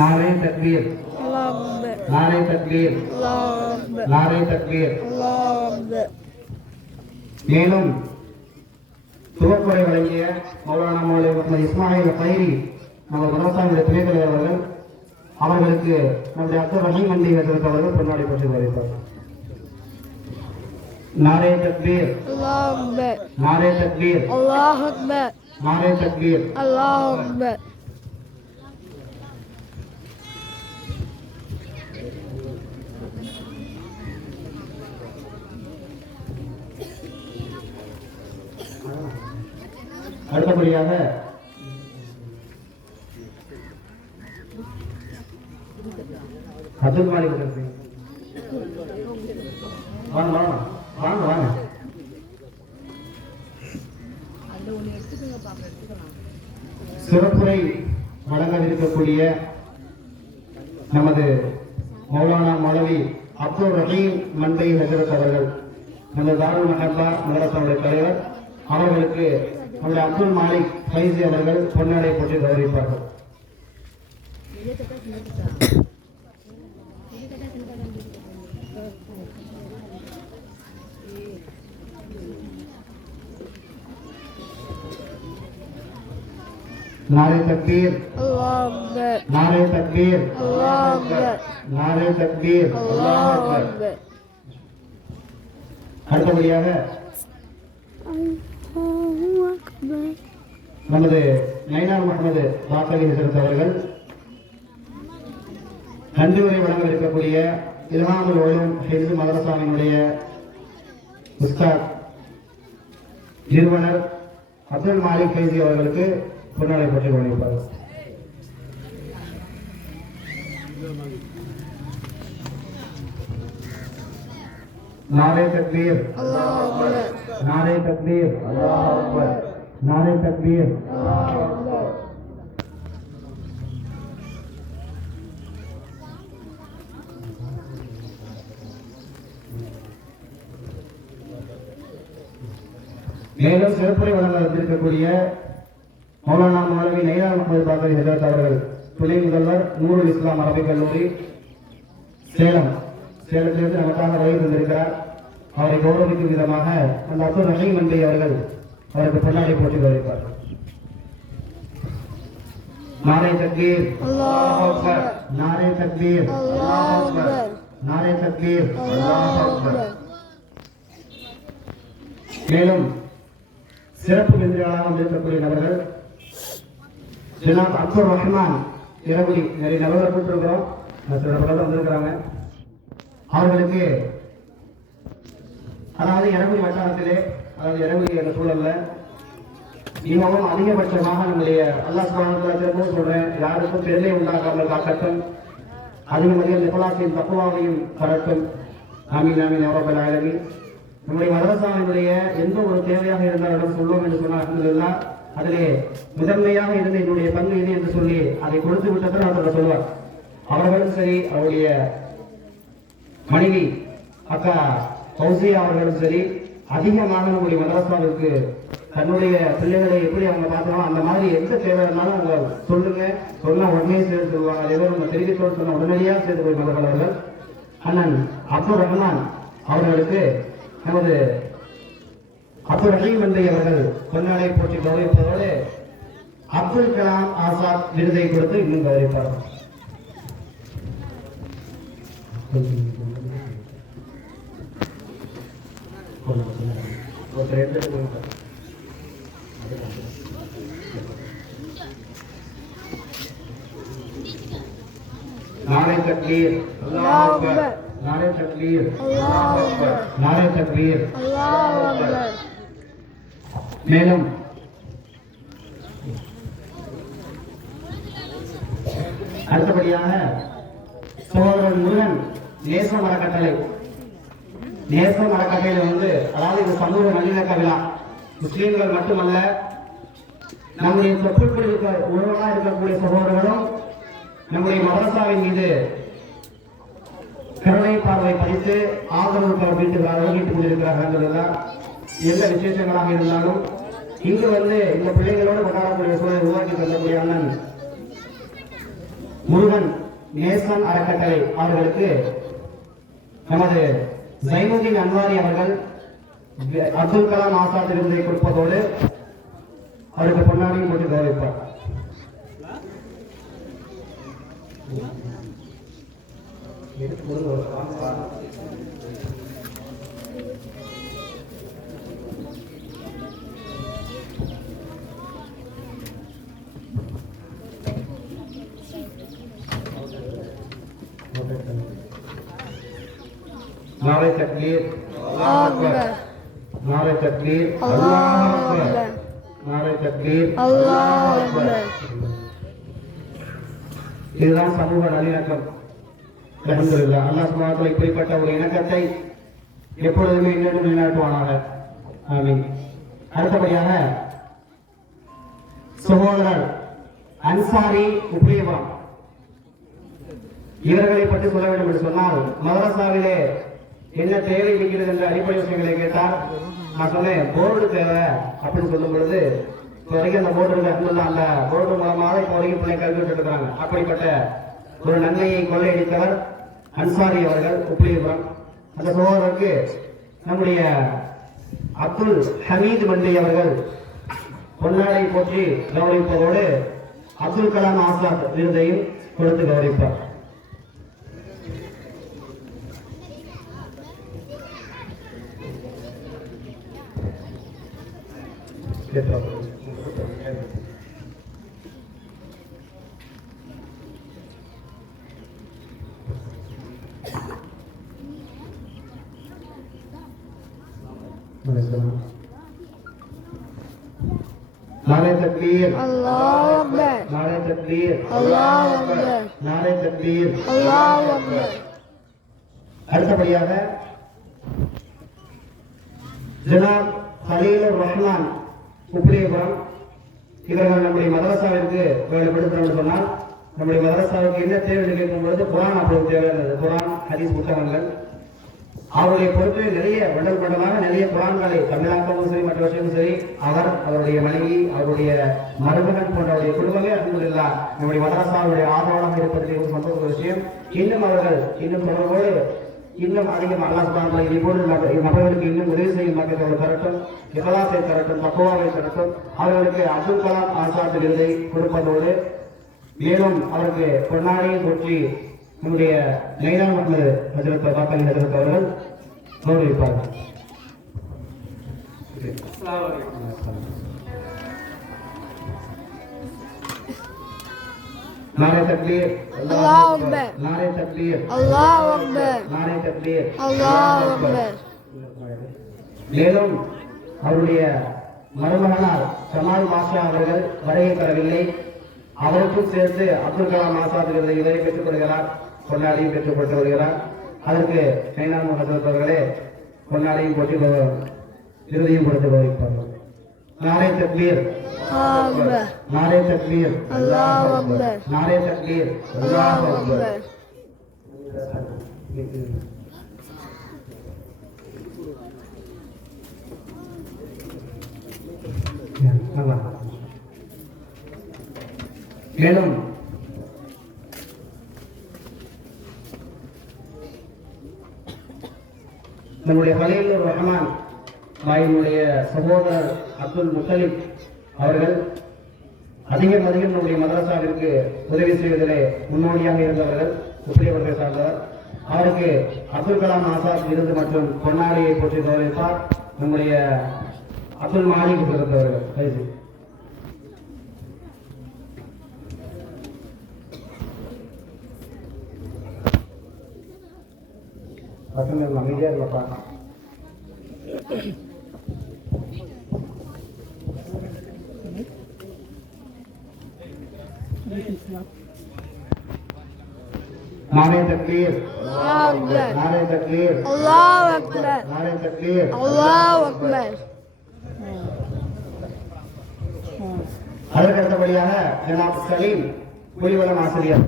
नारे तकबीर, अल्लाह अकबर, नारे तकबीर, अल्लाह अकबर, नारे तकबीर. अल्लाह अकबर. மேலும் துவக்குறை வழங்கிய மௌலானா மௌலவி முகமது இஸ்மாயில் ஃபைரி நம்ம மதரசாவுடைய துணைத் தலைவர் அவர்களுக்கு நம்முடைய அப்துல் ரஹீம் மண்டி ஹஜரத் அவர்கள் பொன்னாடை போட்டி வைப்பார்கள். नारे तकबीर, अल्लाह अकबर, नारे तकबीर, अल्लाह अकबर, नारे तकबीर. अल्लाह अकबर. அடுத்தபடியாக அப்துல் மாலிக் வாங்க வாங்க வாங்க வாங்க. சிறப்புரை வழங்கவிருக்கக்கூடிய நமது மௌலானா மௌலவி அப்துல் ரஹீம் மண்டை ஹஜரத் அவர்கள் நமது தாருல் மஹப்பா மதரசாவுடைய தலைவர் அவர்களுக்கு நம்முடைய அப்துல் மாலிக் ஃபைசி அவர்கள் பொன்னாடை போட்டி கௌரவிப்பார்கள். नारे तकबीर, अल्लाह अकबर, नारे तकबीर, अल्लाह अकबर, नारे तकबीर, अल्लाह अकबर. அடுத்தபடியாக अल्लाहु अकबर. நமது நைனார் முகமது பாக்கவி ஹஜரத் அவர்கள் நன்றி உரை வழங்க இருக்கக்கூடிய இல்ஹாமுல் உலூம் ஹிஃப்ஸ் மதரசாவினுடைய உஸ்தாத் நிறுவனர் அப்துல் மாலிக் ஃபைசி அவர்களுக்கு பொன்னாடை போட்டி வழங்கிப்பார்கள். नारे तकबीर, अल्लाह अकबर, नारे तकबीर, अल्लाह अकबर, नारे तकबीर. अल्लाह अकबर. மேலும் சிறப்புரை வழங்க வந்திருக்கக்கூடிய மௌலானா மௌலவி நைனார் முகமது பாக்கவி ஹஜரத் அவர்கள் துணை முதல்வர் நூருல் இஸ்லாம் அரபிக் கல்லூரி சேலத்திலிருந்து நமக்காக வருகை தந்திருக்கிறார். அவரை கௌரவிக்கும் விதமாக அந்த அப்துல் ரஹீம் மண்டி அவர்கள் அவருக்கு பொன்னாடை போட்டி கௌரவிப்பார். नारे तकबीर, अल्लाह अकबर, नारे तकबीर, अल्लाह अकबर, नारे तकबीर, अल्लाह अकबर. மேலும் சிறப்பு விருந்தினராக வந்திருக்கக்கூடிய நபர்கள் ஜனாப் அப்துல் ரஹ்மான் இரவுடி நிறைய நபர்களை கூப்பிட்டுருக்கிறோம். சில நபர்கள் வந்திருக்கிறாங்க. அவர்களுக்கு அதாவது இறங்குடி வட்டாரத்திலே, அதாவது இறங்குடி என்ற சூழல்ல மிகவும் அதிகபட்சமாக நம்முடைய அல்லாஹ் சுப்ஹானஹு வ தஆலா திரும்பவும் சொல்றேன், யாருக்கும் பெருமை உண்டாகாமல் காக்கட்டும், அதிகம் நிபலாசின் தக்குவாவையும் தரட்டும். ஆமீன் ஆமீன் யா ரப்பல் ஆலமீன். நம்முடைய மதரசாவினுடைய எந்த ஒரு தேவையாக இருந்தாலும் சொல்லுவோம் என்று சொன்னால் அல்ஹம்துலில்லாஹ், அதிலே முதன்மையாக இருந்த என்னுடைய பங்கு இது என்று சொல்லி அதை கொடுத்து விட்டதும் அவர் சொல்வார். அவர்களும் சரி, அவருடைய மனைவி அக்கா ஃபௌசியா அவர்களும் சரி, அதிகமாக நம்முடைய மதரசாவிற்கு தன்னுடைய பிள்ளைகளை எப்படி அவங்க பார்க்கணும் அந்த மாதிரி எந்த தேவை இருந்தாலும் அவங்க சொல்லுங்க, சொன்ன உடனே சேர்த்து சொல்லுவாங்க. அதே மாதிரி நம்ம தெரிவித்தோடு சொன்ன உடனடியாக சேர்த்து கொள்வார்கள் அவர்கள். அண்ணன் அப்துல் ரஹ்மான் அவர்களுக்கு நமது அப்துல் ரஹீம் மந்தை அவர்கள் பொன்னாடை போற்றி கௌரவிப்பதோடு அப்துல் கலாம் ஆசாத் விருதை கொடுத்து இன்னும் கௌரவிப்பார். नारे तकबीर, अल्लाह अकबर, नारे तकबीर, अल्लाह अकबर, नारे तकबीर, अल्लाह अकबर. மேலும் அடுத்தபடியாக சகோதரன் முருகன் நேசம் அறக்கட்டளை, நேசம் அறக்கட்டளையில அதாவது இது சமூக நல்லிணக்க விழா, முஸ்லீம்கள் மட்டுமல்ல நம்முடைய தொற்றுக்குள் உறவாக இருக்கக்கூடிய சகோதரர்களும் நம்முடைய மதரசாவின் மீது கருணை பார்வை பதித்து ஆதரவு வழங்கிட்டுக் கொண்டிருக்கிறார்கள். எந்த விசேஷங்களாக இருந்தாலும் இங்கு இந்த பிள்ளைகளோடு கொண்டாடக்கூடிய சூழலை உருவாக்கி தரக்கூடிய அண்ணன் முருகன் நேசம் அறக்கட்டளை அவர்களுக்கு நமது ஜைனுதீன் அன்வாரி அவர்கள் அப்துல் கலாம் ஆசாத் விருதை கொடுப்பதோடு அவருக்கு பொன்னாடியும் போட்டு கௌரவிப்பார். नारे तकबीर, अल्लाह अकबर, नारे तकबीर, अल्लाह अकबर, नारे तकबीर, अल्लाह अकबर. இதுதான் சமூக நல்லிணக்கம். அல்ஹம்துலில்லாஹ், அல்லாஹ் சுப்ஹானஹு வ தஆலா இப்படிப்பட்ட ஒரு இணக்கத்தை எப்பொழுதுமே இன்னும் நிலைநாட்டுவானாக. ஆமீன். அடுத்தபடியாக சகோதரர் அன்சாரி உப்ளியபுரம், இவர்களை பற்றி சொல்ல வேண்டும் என்று சொன்னால், மதரசாவிலே என்ன தேவை இருக்கிறது என்ற அடிப்படை விஷயங்களை கேட்டால் நான் சொன்னேன் போர்டு தேவை அப்படின்னு சொல்லும் பொழுது வரைக்கும் அந்த போர்டு இருக்கு, அந்த போர்டு மூலமாக இப்போ வரைக்கும் பிள்ளை கல்வி இருக்கிறாங்க. அப்படிப்பட்ட ஒரு நன்மையை கொள்ளையடித்தவர் அன்சாரி அவர்கள் உப்ளியபுரம். அந்த சகோதரருக்கு நம்முடைய அப்துல் ஹமீது மண்டி அவர்கள் பொன்னாடை போற்றி கௌரவிப்பதோடு அப்துல் கலாம் ஆசாத் விருதையும் கொடுத்து கௌரவிப்பார். नारे तकबीर, अल्लाह अकबर, नारे तकबीर, अल्लाह अकबर, नारे तकबीर, अल्लाह अकबर. அடுத்தபடியாக ஜனாப் ஹலீலுர் ரஹ்மான் உப்ளியபுரம், இவர்கள் நம்முடைய மதரசாவிற்கு வேலைப்படுத்துகிறோம் சொன்னால் நம்முடைய மதரசாவுக்கு என்ன தேவை கேட்கும் பொழுது குரான் அப்படி தேவையானது, குரான் ஹதீஸ் புத்தகங்கள். அவருடைய பொறுப்பில் நிறைய வண்டல் நிறைய குரான்களை தமிழாக்கமும் சரி மற்ற விஷயமும் சரி அவருடைய மனைவி அவருடைய மருமகன் போன்றவருடைய குடும்பமே அல்ஹம்துலில்லாஹ் நம்முடைய மதரசாவுடைய ஆதரவாக இருப்பது ஒரு சந்தோஷ விஷயம். இன்னும் அவர்கள் இன்னும் தொடர்போடு இன்னும் அதிகம் அல்லாஹ் சுப்ஹானஹு வ தஆலா இதுபோன்ற நபர்களுக்கு இன்னும் உதவி செய்யும் மக்கள் தரட்டும், இஹ்லாஸை தரட்டும், தக்வாவை தரட்டும். அவர்களுக்கு அப்துல் கலாம் ஆசாத் விருதை கொடுப்பதோடு மேலும் அவருக்கு பொன்னாடையும் போற்றி நம்முடைய மைனான் முகமது ஹஜ்ரத் பாக்கலி ஹஜ்ரத் அவர்கள் கௌரவிப்பார்கள். नारे तकबीर, अल्लाहु अकबर, नारे तकबीर, अल्लाहु अकबर, नारे तकबीर, अल्लाहु अकबर. மேலும் அவருடைய மருமகனார் ஜமால் பாஷா அவர்கள் வருகை தரவில்லை. அவருக்கும் சேர்த்து அப்துல் கலாம் ஆசாத் விருதை இவரை பெற்றுக் கொள்கிறார், கொண்டாடியும் பெற்றுக் கொடுத்து வருகிறார். அதற்கு சைனா முகமது அவர்களே கொண்டாடியும் போட்டி விருதையும் கொடுத்து வருகிறார்கள். नारे तकबीर, अकबर, नारे तकबीर, अल्लाहु अकबर, नारे तकबीर, अल्लाहु अकबर. மேலும் நம்முடைய ஹலீலுர் ரஹ்மான் பாயினுடைய சகோதரர் அப்துல் முத்தலிப் அவர்கள் அதிகம் நம்முடைய மதரசாவிற்கு உதவி செய்வதிலே முன்னோடியாக இருந்தவர்கள், முஸ்லிம்களை சார்ந்தவர். அவருக்கு அப்துல் கலாம் ஆசாத் விருது மற்றும் பொன்னாடியை போற்றி கௌரவிப்பார் நம்முடைய அப்துல் மாலிக் பிறந்தவர்கள். பசங்கள் அமைதியாக இருப்பா. नारे तकबीर, अल्लाहु अकबर, नारे तकबीर, अल्लाहु अकबर, नारे तकबीर. अल्लाहु अकबर. அதற்கு அடுத்தபடியாக ஜனாப் சலீம் புலிவலம் ஆசிரியர்,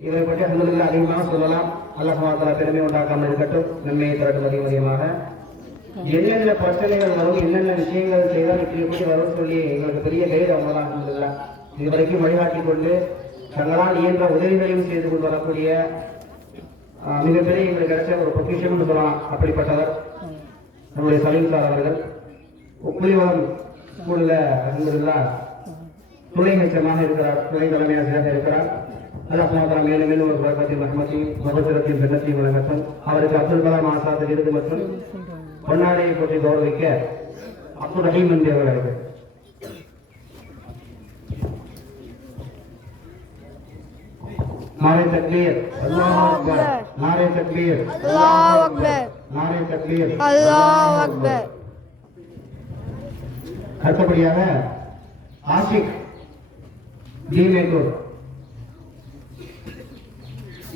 இவரை பற்றி அல்ஹம்துலில்லாஹ் அதிகமாக சொல்லலாம். அல்லாஹ் சுப்ஹானஹு வ தஆலா பெருமை உண்டாக்காமல் இருக்கட்டும், நன்மையை திரட்டும் அதிகமாக. என்னென்ன பிரச்சனைகள் வரும், என்னென்ன விஷயங்கள் செய்தால் இப்படி எப்படி வரும் சொல்லி எங்களுக்கு பெரிய கைடு அவங்க தான் அல்ஹம்துலில்லாஹ் இதுவரைக்கும் வழிகாட்டி கொண்டு தங்களால் இயன்ற உதவிகளையும் செய்து கொண்டு வரக்கூடிய மிகப்பெரிய எங்களுக்கு கிடைச்ச ஒரு பொக்கிஷம் சொல்லலாம். அப்படிப்பட்டவர் நம்முடைய சலீம் சார் அவர்கள். புலிவலம் ஸ்கூலில் அல்ஹம்துலில்லாஹ் துணை அமைச்சராக இருக்கிறார், துணை தலைமை ஆசிரியராக இருக்கிறார். அல்லாஹ் சுப்ஹானஹு வ தஆலா மேலும் மேலும் ஒரு பரக்கத்தையும் ரஹ்மத்தையும் மகஃபிரத்தையும் ஜன்னத்தையும் வழங்கட்டும். அவருக்கு அப்துல் கலாம் ஆசாத் விருது மற்றும் பொன்னாடையை பற்றி கௌரவிக்க அப்துல் ரஹீம் என்ற அவர்கள். नारे तकबीर, अल्लाहु अकबर, नारे तकबीर, अल्लाहु अकबर, नारे तकबीर. अल्लाहु अकबर. அடுத்தபடியாக ஆஷிக் டி மேட்டூர்,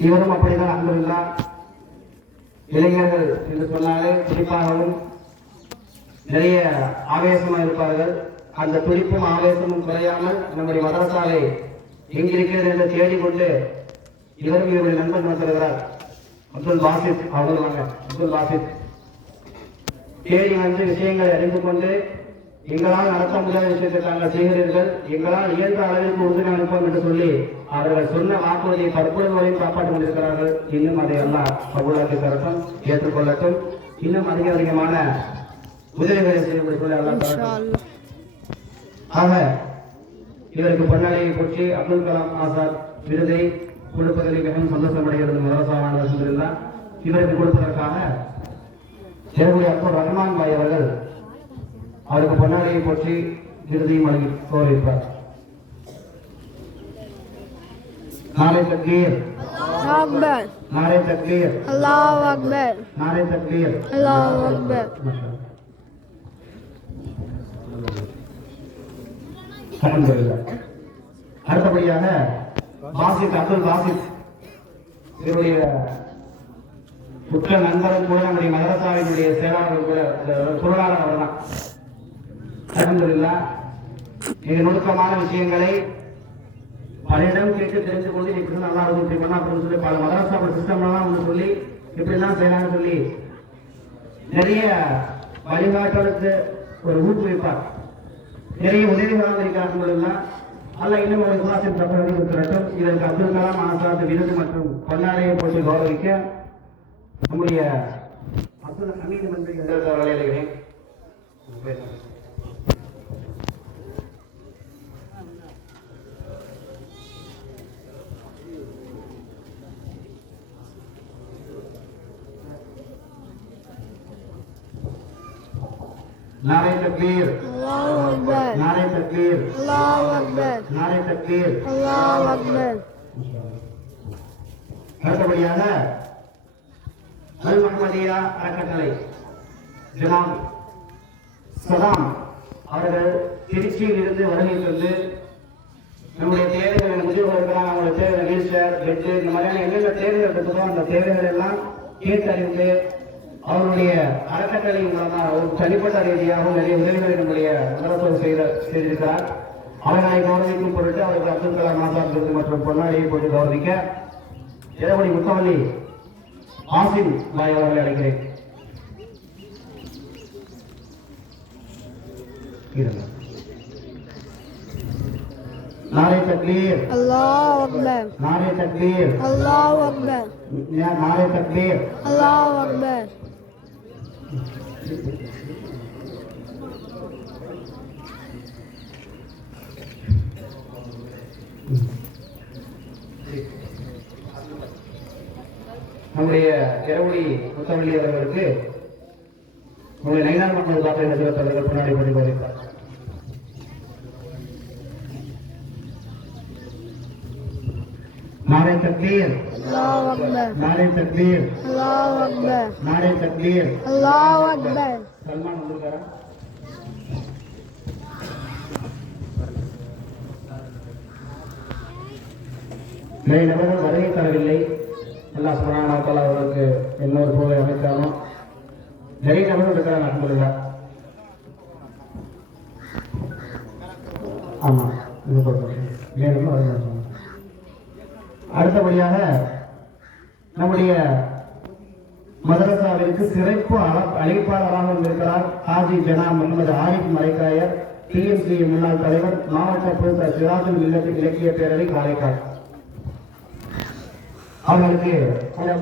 இவரும் அப்படிதான் அல்ஹம்துலில்லாஹ் இளைஞர்கள் என்று சொன்னாலே குறிப்பாகவும் நிறைய ஆவேசமாக இருப்பார்கள். அந்த துடிப்பும் ஆவேசமும் குறையாமல் நம்முடைய மதரசாலை எங்கிருக்கிறது என்று தேடிக்கொண்டு இவரும் இவருடைய நண்பன் வந்திருக்கிறார் அப்துல் பாசித் அவர்கள். வாங்க அப்துல் பாசித் தேடி வந்து விஷயங்களை அறிந்து கொண்டு எங்களால் நடத்த முடியாத விஷயத்தை தாங்கள் செய்கிறீர்கள், எங்களால் இயன்ற அளவிற்கு உறுதுணை அளிப்போம் என்று சொல்லி அவர்கள் சொன்ன வாக்குறுதியை தற்பொழுது வரையும் காப்பாற்றிக் கொண்டிருக்கிறார்கள். இன்னும் அதை எல்லாம் கபூலாக்கி தரட்டும், ஏற்றுக்கொள்ளட்டும். இன்னும் அதிகமான உதவிகளை செய்ய சொல்லி எல்லாம் தரட்டும். ஆக இவருக்கு பொன்னாடையை போற்றி அப்துல் கலாம் ஆசாத் விருதை கொடுப்பதில் மிகவும் சந்தோஷமடைகிறது மதரசாவான அல்ஹம்துலில்லாஹ். இவருக்கு கொடுப்பதற்காக என்னுடைய அப்துல் ரஹ்மான் பாய் அவர்கள் அவருக்கு பொன்னாடையை போற்றி விருதையும் வழங்கி கௌரவிப்பார். नारे तकबीर, अकबर, नारे तकबीर, अल्लाहु अकबर, नारे तकबीर, अल्लाहु अकबर. அல்ஹம்துலில்லாஹ். அடுத்தபடியாக பாசித் அப்துல் பாசித் இவருடைய உற்ற நண்பரும் கூட நம்முடைய மதரசாவினுடைய செயலாளர் கூட பொருளாளர் அவர் தான். அல்ஹம்துலில்லாஹ் மிக நுணுக்கமான விஷயங்களை பலரிடம் கேட்டு தெரிந்து கொண்டு இப்படி நல்லா இருக்கும், இப்படி பண்ணா அப்படின்னு சொல்லி பல மதரசா சிஸ்டம்லாம் அவங்க சொல்லி இப்படிலாம் செய்யலாம்னு சொல்லி நிறைய வழிகாட்டுறதுக்கு ஒரு ஊக்குவிப்பார். நிறைய உதவிகளாக இருக்கிறார்கள். அல்ல இன்னும் ஒரு குலாசின் தப்பி இருக்கிறட்டும். இதற்கு அப்துல் கலாம் ஆசாத் விருது மற்றும் பொன்னாடையை போட்டு கௌரவிக்க நம்முடைய அப்துல் ஹமீது மந்திரி வழியிடுகிறேன். नारे तकबीर, Allahu Akbar. நாரே தக்பீர், Allahu Akbar. நாரே தக்பீர். Allahu Akbar. அடுத்தபடியாக அல் முஹம்மதியா அறக்கட்டளை ஜனாப் சதாம் அவர்கள் திருச்சியில் இருந்து வருகை தந்து நம்முடைய தேவைகள் முதியோர்கள் இருக்கிறாங்க, அவங்களுடைய தேவைகள் வீல்சேர், பெட்டு, இந்த மாதிரியான என்னென்ன தேவைகள் இருக்குதோ அந்த தேவைகள் எல்லாம் கேட்டறிந்து அவருடைய அறக்கட்டளை மூலமாக ஒரு தனிப்பட்ட ரீதியாகவும் நிறைய உதவிகளை நம்முடைய மதரசோடு செய்திருக்கிறார். அவர்களை கௌரவிக்கும் பொருட்டு அவருக்கு அப்துல் கலாம் ஆசாத் விருது மற்றும் பொன்னாடியை போட்டு கௌரவிக்க எடப்பாடி முத்தவல்லி ஆசிம் பாய் அவர்களை அழைக்கிறேன். नारे तकबीर, Allahu Akbar. नारे तकबीर, Allahu Akbar. नारे तकबीर. Allahu Akbar. நம்முடைய இரவுடி முத்தவள்ளி அவர்களுக்கு நம்முடைய நயினார் மன்னர் பாத்திர நகரத்தவர்கள் பின்னாடி பண்ணி வருகிறார். नारे तकबीर, Allahu Akbar. नारे तकबीर, Allahu Akbar. नारे तकबीर. Allahu Akbar. சல்மான் வந்திருக்காரா? நிறைய நபர்கள் வருகை தரவில்லை. அல்லாஹ் சுப்ஹானஹு வ தஆலா அவர்களுக்கு இன்னொரு சூழலை அமைத்தாலும் நிறைய நபர்கள் இருக்கிறாங்க. அல்ஹம்துலில்லாஹ். ஆமா, இது மேலும் அடுத்தபடியாக நம்முடைய மதரசாவிற்கு சிறப்பு அழைப்பாளராக இருக்கிறார் ஹாஜி ஜனா முகமது ஆரிஃப் மரைக்காயர், டிஎம்சி முன்னாள் தலைவர், மாவட்ட பொறுத்த சிராஜுல் மில்லத் இலக்கிய பேரவை காரைக்கால். அவர்களுக்கு அவர்கள்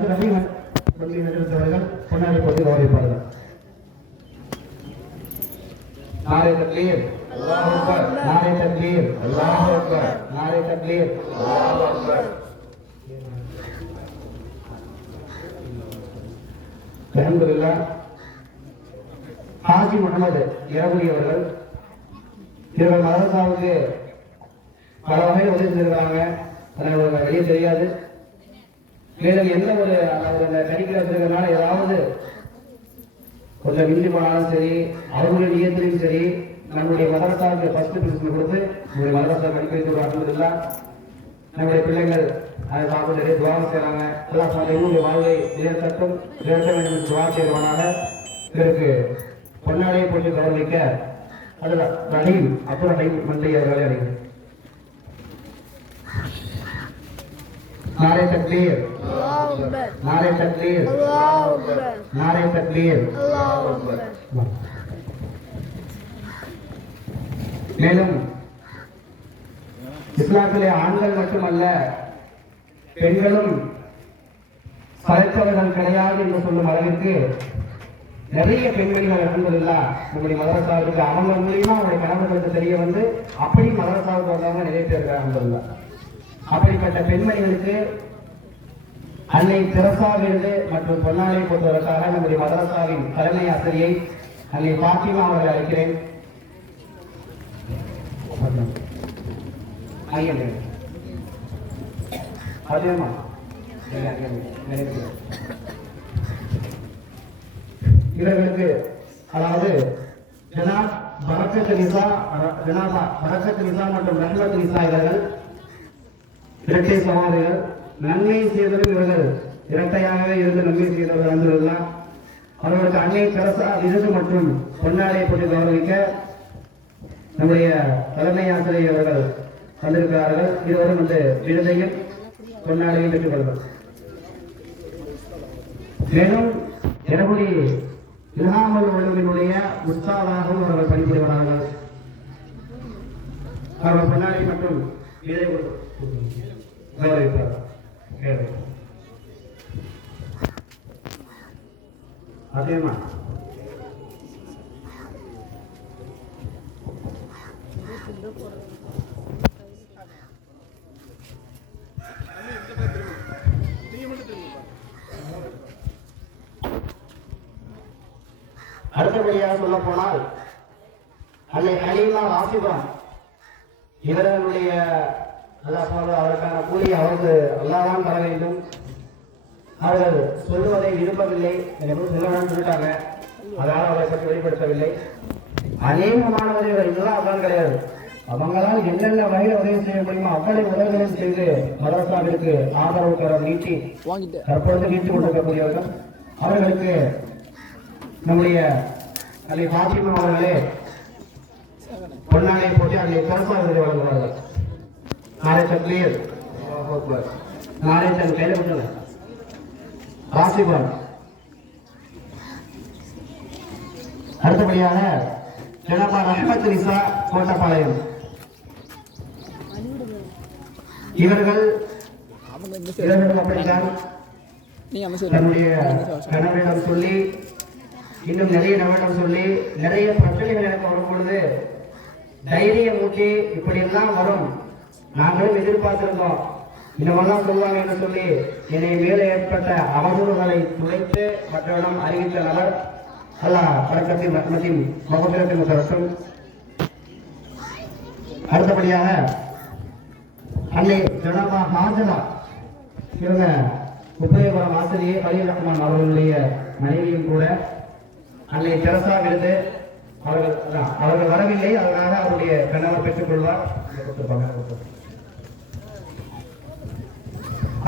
பொன்னாடி போட்டு கௌரவிப்பார்கள். नारे तकबीर, अल्लाहु अकबर, नारे तकबीर, अल्लाहु अकबर, नारे तकबीर, अल्लाहु अकबर. அல்ஹம்துலில்லாஹ். ஹாஜி முகமது இரவுடி அவர்கள் இவர்கள் மதரசாவுக்கு பல வகையில் உதவி செய்திருக்கிறாங்க. அதனால் வெளியே தெரியாது. மேலும் எந்த ஒரு கடிக்கிற வச்சிருக்கிறதுனால ஏதாவது கொஞ்சம் மிஞ்சி போனாலும் சரி, அவர்களுடைய நியத்திலையும் சரி, நம்முடைய மதரசாவுக்கு ஃபர்ஸ்ட் பிரிஸ்ட் கொடுத்து நம்முடைய மதரசா படிக்க வைத்து வாழ்ந்ததில்லை. நம்முடைய பிள்ளைகள் அதை சாப்பிட்டு நிறைய துவாரம் செய்கிறாங்க. எல்லாம் இவருடைய வாழ்வை உயர்த்தட்டும், உயர்த்த வேண்டும் என்று துவா செய்வானாக. இதற்கு பொன்னாடியை போட்டு கௌரவிக்க அதுதான் ரஹீம் அப்துல் ரஹீம் மந்திரி அவர்களை அழைக்கிறேன். नारे तकबीर, Allahu Akbar. नारे तकबीर, Allahu Akbar. नारे तकबीर. Allahu Akbar. மேலும் இஸ்லாத்திலே ஆண்கள் மட்டுமல்ல பெண்களும் சளைத்தவர்கள் கிடையாது என்று சொல்லும் அளவிற்கு நிறைய பெண்மணிகள் அல்ஹம்துலில்லாஹ் நம்முடைய மதரசாவுக்கு அவங்க மூலியமா அவருடைய கணவர்களுக்கு தெரிய வந்து அப்படி மதரசாவுக்கு வந்தவங்க நிறைய பேர் இருக்காங்க. அல்ஹம்துலில்லாஹ். அப்படிப்பட்ட பெண்மணிகளுக்கு அன்னை தெரசா விருது மற்றும் பொன்னாடை போட்டுவதற்காக நம்முடைய மதரசாவின் தலைமை ஆசிரியை அன்னை பாத்திமா அவர்களை அழைக்கிறேன். இவர்களுக்கு அதாவது ஜனாப் பரக்கத் நிசா மற்றும் ரஹ்மத் நிசா இவர்கள் இரட்டை சகோதரிகள். நன்மை செய்தவர்கள் இவர்கள் இரட்டையாகவே இருந்து நன்மை செய்தவர்கள் அல்ஹம்துலில்லாஹ். அவர்களுக்கு அன்னை தெரசா விருது மற்றும் பொன்னாடையை போட்டு கௌரவிக்க நம்முடைய தலைமை ஆசிரியர் அவர்கள் வந்திருக்கிறார்கள். இருவரும் வந்து விருதையும் பொன்னாடையும் பெற்றுக் கொள்வார்கள். மேலும் இரவுடி இல்ஹாமுல் உலூமினுடைய உஸ்தாதாகவும் அவர்கள் பணிபுரிகிறார்கள். அவர்கள் பொன்னாடை மற்றும் விருதை கௌரவிப்பார்கள். அதேமா அடுத்தபடியாக சொல்ல போனால் அன்னை ஹலீமா வாசிபா இவர்களுடைய அல்லாஹ் அவருக்கான கூலி அவருக்கு அல்லாஹ்தான் தர வேண்டும். அவர்கள் சொல்லுவதை விரும்பவில்லை, எனக்கு சொல்லணும்னு சொல்லிட்டாங்க, அதனால் அவரை பற்றி வெளிப்படுத்தவில்லை. அநேகமானவர்கள் இதெல்லாம் அதான் கிடையாது. அவங்களால் என்னென்ன வகையில் உதவி செய்ய முடியுமோ அவ்வளவு உதவிகளும் செய்து மதரசாவிற்கு ஆதரவு கரம் நீட்டி தற்பொழுது நீட்டிக் கொண்டிருக்கக்கூடியவர்கள். அவர்களுக்கு நம்முடைய அன்னை பாத்திமா அவர்களே பொன்னாடை போட்டு அன்னை தரசா விருது வழங்குவார்கள். நாளை தக்பீர், நாளை தன் கையில் விட்டுங்க வாசிபன். அடுத்தபடியாக ஜனாபா ரஹ்மத் நிசா கோட்டப்பாளையம். இவர்களும் அப்படித்தான் தன்னுடைய கணவரிடம் சொல்லி இன்னும் நிறைய நபரிடம் சொல்லி நிறைய பிரச்சனைகள் எனக்கு வரும் பொழுது தைரியம் ஊட்டி இப்படியெல்லாம் வரும், நாங்களும் எதிர்பார்த்திருந்தோம், இன்னமெல்லாம் சொல்லுவாங்க என்று சொல்லி என்னை மேலே ஏற்பட்ட அவதூறுகளை துடைத்து மற்றவரிடம் அறிவித்த நபர் அல்லாஹ் பரக்கத்தின் ரஹ்மத்தின் மகபிரத்தின் சரசும். அடுத்தபடியாக அன்னை ஜனாபா ஹாஜரா இவங்க உபயபுரம் ஆசிரியை கலீல் ரஹ்மான் அவர்களுடைய மனைவியும் கூட அன்னை தெரசா விருது அவர்கள் வரவில்லை, அதனால அவருடைய கணவர் பெற்றுக் கொள்வார்.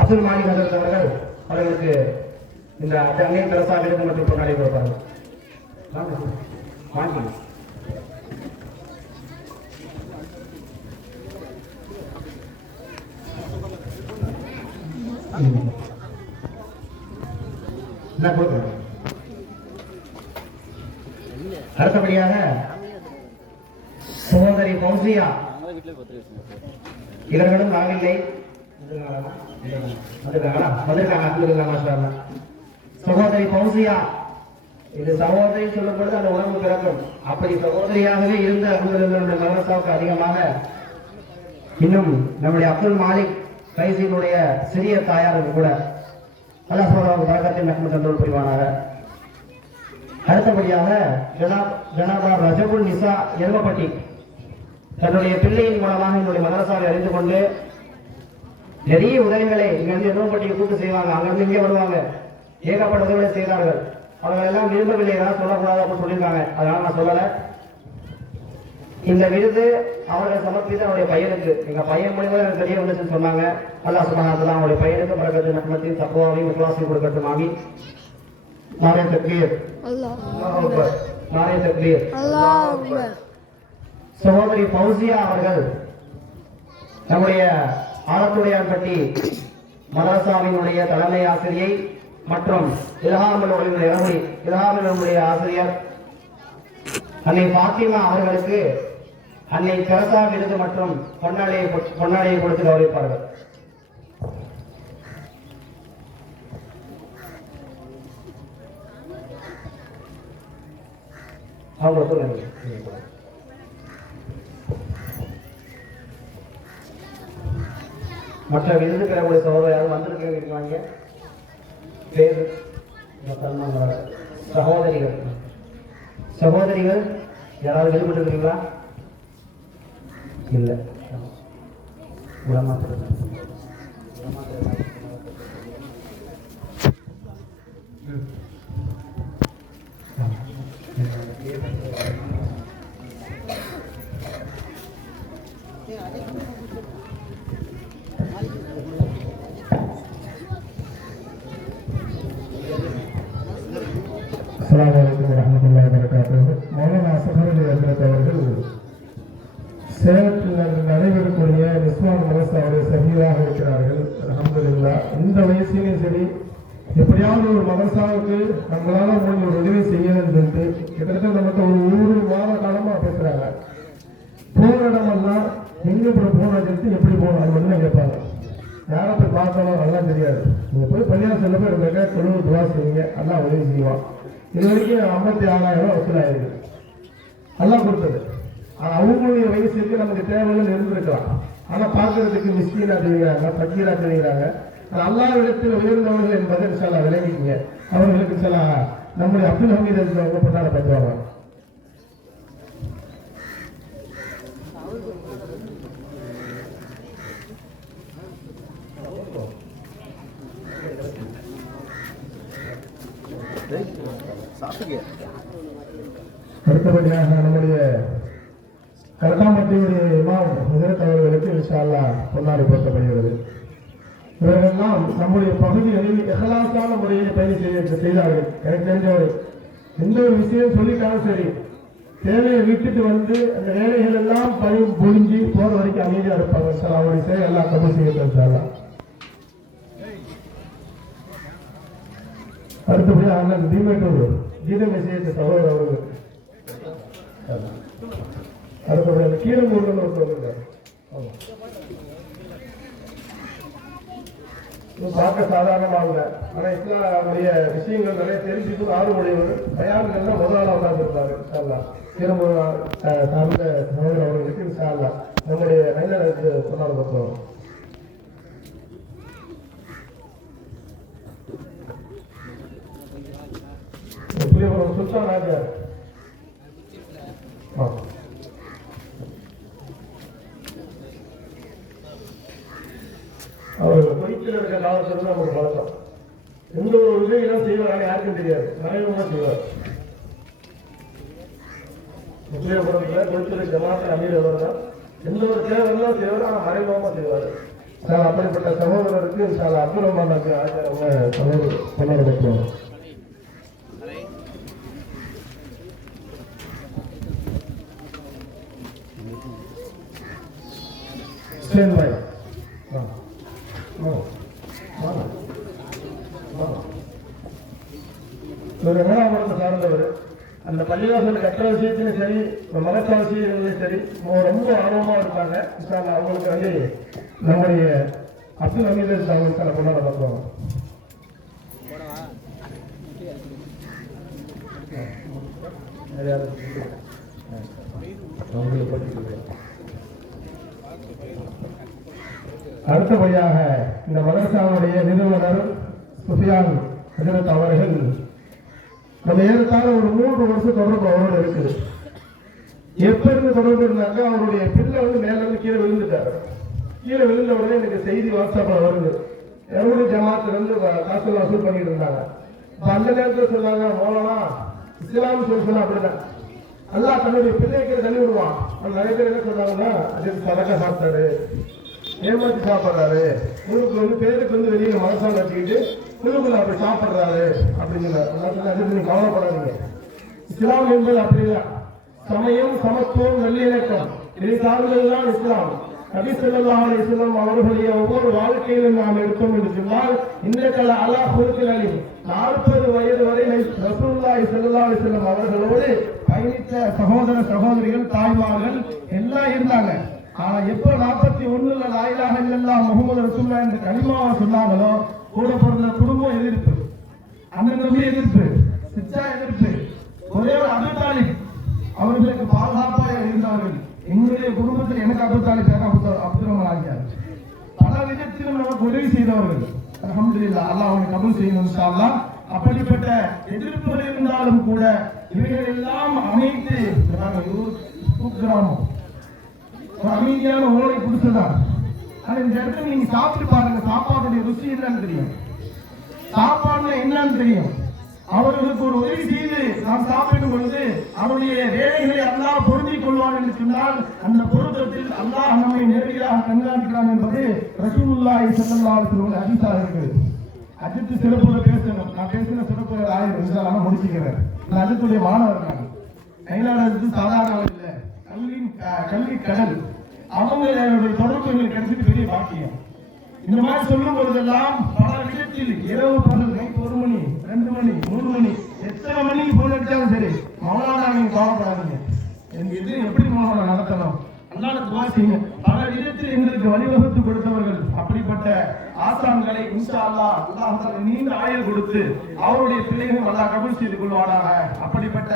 அப்துல் மாலிக் ஹசரத் அவர்கள் அவர்களுக்கு இந்த அன்னை தெரசா விருது மற்றும் பொன்னாடை கொடுப்பார்கள். அடுத்தபடியாக சகோதரி பௌசியா இவர்களும் வரவில்லை, சகோதரி பௌசியா. இது சகோதரி சொல்லும் பொழுது அந்த உணர்வு பிறக்கும். அப்படி சகோதரியாகவே இருந்த அலுவலர்களுடைய மதரசாவுக்கு அதிகமாக இன்னும் நம்முடைய அப்துல் மாலிக் கைசியினுடைய சிறிய தாயாருக்கு கூட அல்லாஹ் பரக்கத்தின் ரஹ்மத் தந்தல் புரிவானாக. அடுத்தபடியாக ஜனாபா ரஜபுல் நிசா எருமப்பட்டி தன்னுடைய பிள்ளையின் மூலமாக என்னுடைய மதரசாவை அறிந்து கொண்டு நிறைய உதவிகளை இங்கிருந்து எருமப்பட்டியை கூட்டு செய்வாங்க, அங்கிருந்து இங்கே வருவாங்க, ஏகப்பட்ட உதவிகளை செய்தார்கள். அவர்கள் எல்லாம் விரும்பவில்லை, ஏதாவது சொல்லக்கூடாது அப்படின்னு சொல்லியிருக்காங்க, அதனால நான் சொல்லலை. இந்த விருது அவர்கள் சமர்ப்பித்து அவருடைய பையனுக்கு, எங்க பையன் மூலியமா எனக்கு தெரிய வந்துச்சுன்னு சொன்னாங்க. அல்லாஹ் சுப்ஹானஹு வ தஆலா அவருடைய பையனுக்கு பரக்கத்து ரஹ்மத்தின் தக்வாவையும் இக்லாஸையும் கொடுக்கட்டும். ஆமீன். நாரே தக்பீர், அல்லாஹ் அக்பர், நாரே தக்பீர், அல்லாஹ் அக்பர். சகோதரி பௌசியா அவர்கள் நம்முடைய ஆலத்துடையான்பட்டி மதரசாவினுடைய தலைமை ஆசிரியை மற்றும் இல்ஹாமுடைய ஆசிரியர் அன்னை பாத்திமா அவர்களுக்கு அன்னை தெரசா விருது மற்றும் பொன்னாடையை கொடுத்து கௌரவிப்பார்கள். அவங்க சொல்லுங்க. மற்ற விருது பெறக்கூடிய சகோதரர் யாரும் வந்திருக்காங்க பேரு சகோதரிகள் சகோதரிகள் யாராவது வெளிப்பட்டு இருக்கீங்களா? இல்லை. அஸ்ஸலாமு அலைக்கும் வரஹ்மத்துல்லாஹி வபரகாத்துஹு. மௌலானா அஸ்ஹர் அலி ஹஜ்ரத் அவர்கள் சேலத்தில் நடைபெறக்கூடிய நிஸ்வான் மதரசாவுடைய சபீராக இருக்கிறார்கள். அல்ஹம்துலில்லாஹ். இந்த வயசுலையும் சரி எப்படியாவது ஒரு மதரசாவுக்கு நம்மளால முடிஞ்ச ஒரு உதவி செய்யணும்னு சொல்லிட்டு கிட்டத்தட்ட நம்மகிட்ட ஒரு மாத காலமா பேசுறாங்க. போன இடமெல்லாம் எங்க போன வச்சுட்டு எப்படி போகணும் அது மட்டும் தான் கேட்பாங்க. யாரை போய் பார்த்தாலும் அதெல்லாம் தெரியாது. நீங்க போய் பள்ளியாசல்ல போய் இருக்க தொழுவு துவா செய்வீங்க, எல்லாம் உதவி செய்வான். இது வரைக்கும் 56,000 வசூலாயிருக்கு. எல்லாம் கொடுத்தது. அவங்களுடைய வயசுக்கு நமக்கு தேவைகள் இருந்திருக்கலாம். ஆனா பார்க்கறதுக்கு மிஸ்கீனா தெரிகிறாங்க, பக்கீரா தெரிகிறாங்க. அல்லாஹ்விடத்தில் உயர்ந்தவர்கள் என்பதை சில விளங்கிங்க. அவர்களுக்கு சில நம்முடைய அப்துல் ஹமீத் அவங்க பொண்ணாட பற்றுவாங்க. அடுத்தபடியாக நம்முடைய கரட்டாம்பட்டியுடைய இமாம் ஹஜரத் அவர்களுக்கு இன்ஷா அல்லாஹ் பொன்னாடை போர்த்தப்படுகிறது. இவர்களெல்லாம் நம்முடைய பகுதிகளில் இஹ்லாஸான முறையில் பயணம் செய்தார்கள். எனக்கு தெரிஞ்சவர் எந்த ஒரு விஷயம் சொல்லிட்டாலும் சரி, தேவையை விட்டுட்டு வந்து அந்த வேலைகள் எல்லாம் பொழிஞ்சு போற வரைக்கும் அமைதியா இருப்பாங்க. சார் அவருடைய சேவை எல்லாம் கபூல் செய்யட்டும் இன்ஷா அல்லாஹ். அடுத்தபடியாக அண்ணன் தீமேட்டூர் கீதமை செய்த சகோதரர் அவர்கள். அடுத்தபடியாக கீரமூர்ல ஒருத்தர் பார்க்க சாதாரணமாக இல்லை, ஆனா இஸ்லாமுடைய விஷயங்கள் நிறைய தெரிஞ்சுக்கும் ஆர்வமுடையவர். பயான்கள் தான் முதலாள உட்கார்ந்துருப்பாரு. இன்ஷால்லா கீரமூர் சார்ந்த சகோதரர் அவர்களுக்கு இன்ஷால்லா நம்முடைய நைலனுக்கு சொன்னார் பக்கம். சுல்தான் ராஜா அவர் பொய்ச்சில் இருக்க காலத்துல நமக்கு பழக்கம். எந்த ஒரு உதவியெல்லாம் செய்வார் யாருக்கும் தெரியாது, மறைமுகமா செய்வார். முஸ்லிம்புரத்துல பொய்ச்சில் ஜமாத் அமீர் அவர் தான். எந்த ஒரு தேவையெல்லாம் செய்வார், ஆனால் மறைமுகமா செய்வார். அப்படிப்பட்ட சகோதரருக்கு அப்துல் ரஹ்மான் ஆச்சாரம் சகோதரர் கொண்டாடப்பட்டோம். ஒரு வேளாண்மை சார்ந்தவர். அந்த பள்ளிவாசல் கட்டுற விஷயத்திலும் சரி, மகத்தான விஷயத்திலும் சரி ரொம்ப ஆர்வமா இருப்பாங்க. அவங்களுக்கு வந்து நம்முடைய அப்துல் ஹமீது அவங்களுக்கான கொண்டாட பார்க்குறோம். அடுத்தபடியாக இந்த மதரசாவுடைய நிறுவனர் சுஃபியான் ஹஜரத் அவர்கள் நம்ம ஏறத்தாழ ஒரு 3 வருஷம் தொடர்பு அவரோட இருக்குது. எப்ப இருந்து தொடர்பு இருந்தாங்க, அவருடைய பிள்ளை வந்து மேல இருந்து கீழே விழுந்துட்டாரு. கீழே விழுந்த உடனே எனக்கு செய்தி வாட்ஸ்அப்ல வருது. எவ்வளவு ஜமாத்துல இருந்து காசு வசூல் பண்ணிட்டு இருந்தாங்க. அந்த நேரத்தில் சொன்னாங்க, மோலனா இஸ்லாம் சொன்னா அப்படிதான் அல்லாஹ் தன்னுடைய பிள்ளைக்கு தள்ளி விடுவான். நிறைய பேர் என்ன சொன்னாங்கன்னா, அது சதக்கா சாப்பிட்டாரு, ஏமாத்தி சாப்பிட்றாரு, உங்களுக்கு வந்து பேருக்கு வந்து வெளியில மனசாக வச்சுக்கிட்டு குழுக்குள்ள அப்படி சாப்பிட்றாரு அப்படின்னு சொன்னார். நீங்க கவலைப்படாதீங்க, இஸ்லாம் என்பது அப்படிதான். சமயம், சமத்துவம், நல்லிணக்கம் இதை சார்ந்ததுதான் இஸ்லாம். நபி ஸல்லல்லாஹு அலைஹி வஸல்லம் அவர்களுடைய ஒவ்வொரு வாழ்க்கையிலும் நாம் எடுத்தோம் என்று சொன்னால், இன்னக்கல் அலா குலுகில் அலீம் 40 வயது வரை ரசூலுல்லாஹி ஸல்லல்லாஹு அலைஹி வஸல்லம் அவர்களோடு பயணித்த சகோதர சகோதரிகள், தாய்மார்கள் எல்லாம் இருந்தாங்க. ஆனா எப்ப 41 லா இலாஹ இல்லல்லாஹ் முஹம்மது ரசூலுல்லாஹ் என்ற கலிமாவை சொன்னாங்களோ, கூட பிறந்த குடும்பம் எதிர்ப்பு, அண்ணன் தம்பி எதிர்ப்பு, சிச்சா எதிர்ப்பு, ஒரே ஒரு அபூ தாலிப் அவர்களுக்கு பாதுகாப்பாக இருந்தவர்கள். எங்களுடைய குடும்பத்தில் எனக்கு அபூ தாலிப் அப்துல் ரஹ்மான் ஆகியார். பல விதத்திலும் நமக்கு உதவி செய்தவர்கள். அல்ஹம்துலில்லாஹ், அல்லாஹ் அவனை கபூல் செய்யணும் இன்ஷா அல்லாஹ். அப்படிப்பட்ட எதிர்ப்புகள் இருந்தாலும் கூட இவைகள் எல்லாம் அமைத்து கிராமம் ஒரு அமைதியான ஓலை கொடுத்துதான். ஆனா இந்த இடத்துல நீங்க சாப்பிட்டு பாருங்க, சாப்பாட்டுடைய ருசி என்னன்னு தெரியும், சாப்பாடுல என்னன்னு தெரியும். அவர்களுக்கு ஒரு உதவி செய்து நாம் சாப்பிடும் பொழுது அவருடைய வேலைகளை அல்லாஹ் பொருந்திக் கொள்வான் என்று சொன்னால், அந்த பொருத்தத்தில் அல்லாஹ் நம்மை நேரடியாக கண்காணிக்கிறான் என்பது ரசூலுல்லாஹி ஸல்லல்லாஹு அலைஹி வஸல்லம் ஹதீஸாக இருக்குது. அஜித்து சிறப்புல பேசணும், நான் பேசின சிறப்பு 1000 முடிச்சுக்கிறேன். நான் அஜித்துடைய மாணவர், நான் கைலாடு சாதாரண இல்லை, கல்வி கடல். அவங்களுடைய தொடர்பு எங்களுக்கு கிடைச்சிட்டு பெரிய பாக்கியம். இந்த மாதிரி சொல்லும் பொழுதெல்லாம் பல விதத்தில் இரவு பகல் நைட் 1 மணி 2 மணி 3 மணி எத்தனை மணிக்கு போன் அடிச்சாலும் சரி, மௌலானா நீங்க கவலைப்படாதீங்க, எனக்கு எது எப்படி மௌலானா நடத்தணும் அல்லாஹ்வுக்கு துஆ செய்யுங்க. பல விதத்தில் எங்களுக்கு வழிவகுத்து கொடுத்தவர்கள். அப்படிப்பட்ட ஆசான்களை இன்ஷா அல்லாஹ் அல்லாஹ் நீண்ட ஆயுள் கொடுத்து அவருடைய பிள்ளைகளும் அல்லாஹ் கபூல் செய்து கொள்வானாக. அப்படிப்பட்ட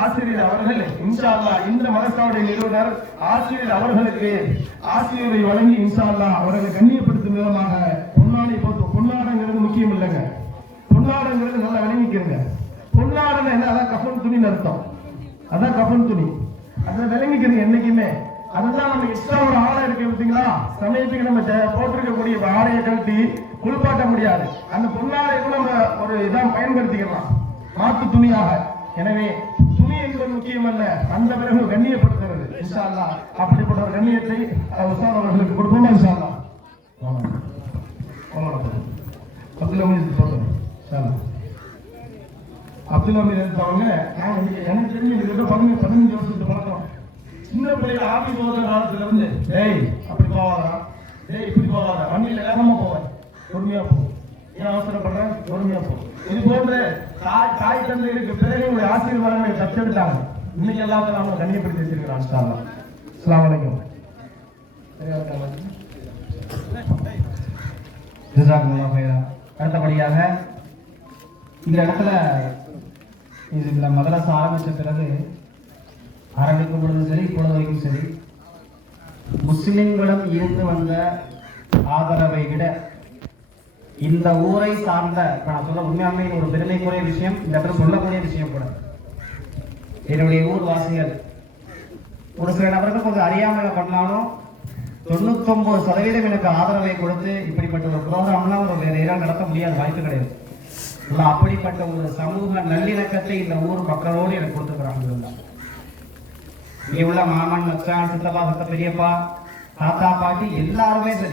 ஆசிரியர் அவர்கள் இன்ஷா அல்லாஹ் இந்த மதரசாவுடைய நிறுவனர் ஆசிரியர் அவர்களுக்கு ஆசிரியரை வழங்கி இன்ஷா அல்லாஹ் அவர்களை கண்ணியப்படுத்தும் விதமாக பொன்னாடை போட்டு, பொன்னாடங்கிறது முக்கியம் இல்லைங்க, பொன்னாடங்கிறது நல்லா விளங்கிக்கிறங்க. பொன்னாடை என்ன, அதான் கஃபன் துணி அர்த்தம், அதான் கஃபன் துணி, அதை விளங்கிக்கிறீங்க என்னைக்குமே. அதுதான் நம்ம எக்ஸ்ட்ரா ஒரு ஆடை இருக்கு பார்த்தீங்களா, சமயத்துக்கு நம்ம போட்டிருக்கக்கூடிய ஆடையை கழட்டி குளிப்பாட்ட முடியாது. அந்த பொன்னாடைக்கும் நம்ம ஒரு இதான் பயன்படுத்திக்கலாம். மாற்று துணியாக. எனவே துணி என்பது முக்கியமல்ல, அந்த பிறகு கண்ணியப்படுத்துகிறது. இன்ஷா அல்லாஹ் அப்படிப்பட்ட ஒரு கண்ணியத்தை உஸ்தாத் அவர்களுக்கு கொடுப்போமா? இன்ஷா அல்லாஹ். அப்துல் ஹமீத் சொல்லுங்க. இன்ஷா அல்லாஹ். அப்துல் ஹமீத் அவங்க எனக்கு தெரிஞ்சு 15 வருஷத்துக்கு பழக்கம். சின்ன பிள்ளைங்க ஆபீஸ் போகிற காலத்துல இருந்து டேய் அப்படி போவாதா, டேய் இப்படி போவாதா, வண்டியில வேகமா போவேன், பொறுமையா போ, ஏன் அவசரப்படுறேன், பொறுமையா போ. இது போன்ற தாய் தந்தைகளுக்கு பிறகு ஒரு ஆசீர்வாதங்களை தத்தெடுத்தாங்க. இன்னைக்கு எல்லாத்தையும் அவங்க கண்ணியப்படுத்தி வச்சிருக்கிறான். அஸ்ஸலாமு அலைக்கும். ஜஸாக்குமுல்லாஹ் ஹைரா. அடுத்தபடியாக இந்த இடத்துல இதுல மதரசா ஆரம்பித்த பிறகு ஆரம்பிக்கும் பொழுது சரி, இப்பொழுது வரைக்கும் சரி, முஸ்லிம்களும் இருந்து வந்த ஆதரவை விட இந்த ஊரை சார்ந்த, நான் சொல்ல உண்மையாமே ஒரு பெருமைக்குரிய விஷயம், இந்த இடத்துல சொல்லக்கூடிய விஷயம் கூட, என்னுடைய ஊர் வாசிகள் ஒரு சில நபர்கள் கொஞ்சம் அறியாமல் பண்ணாலும் 99% எனக்கு ஆதரவை கொடுத்து இப்படிப்பட்ட ஒரு ப்ரோக்ராம்லாம் ஒரு வேற யாரும் நடத்த முடியாத வாய்ப்பு கிடையாது. அப்படிப்பட்ட ஒரு சமூக நல்லிணக்கத்தை இந்த ஊர் மக்களோடு எனக்கு கொடுத்துக்கிறாங்க. இங்கே உள்ள மாமன், மச்சான், சித்தப்பா, பெரியப்பா, தாத்தா, பாட்டி எல்லாருமே சரி.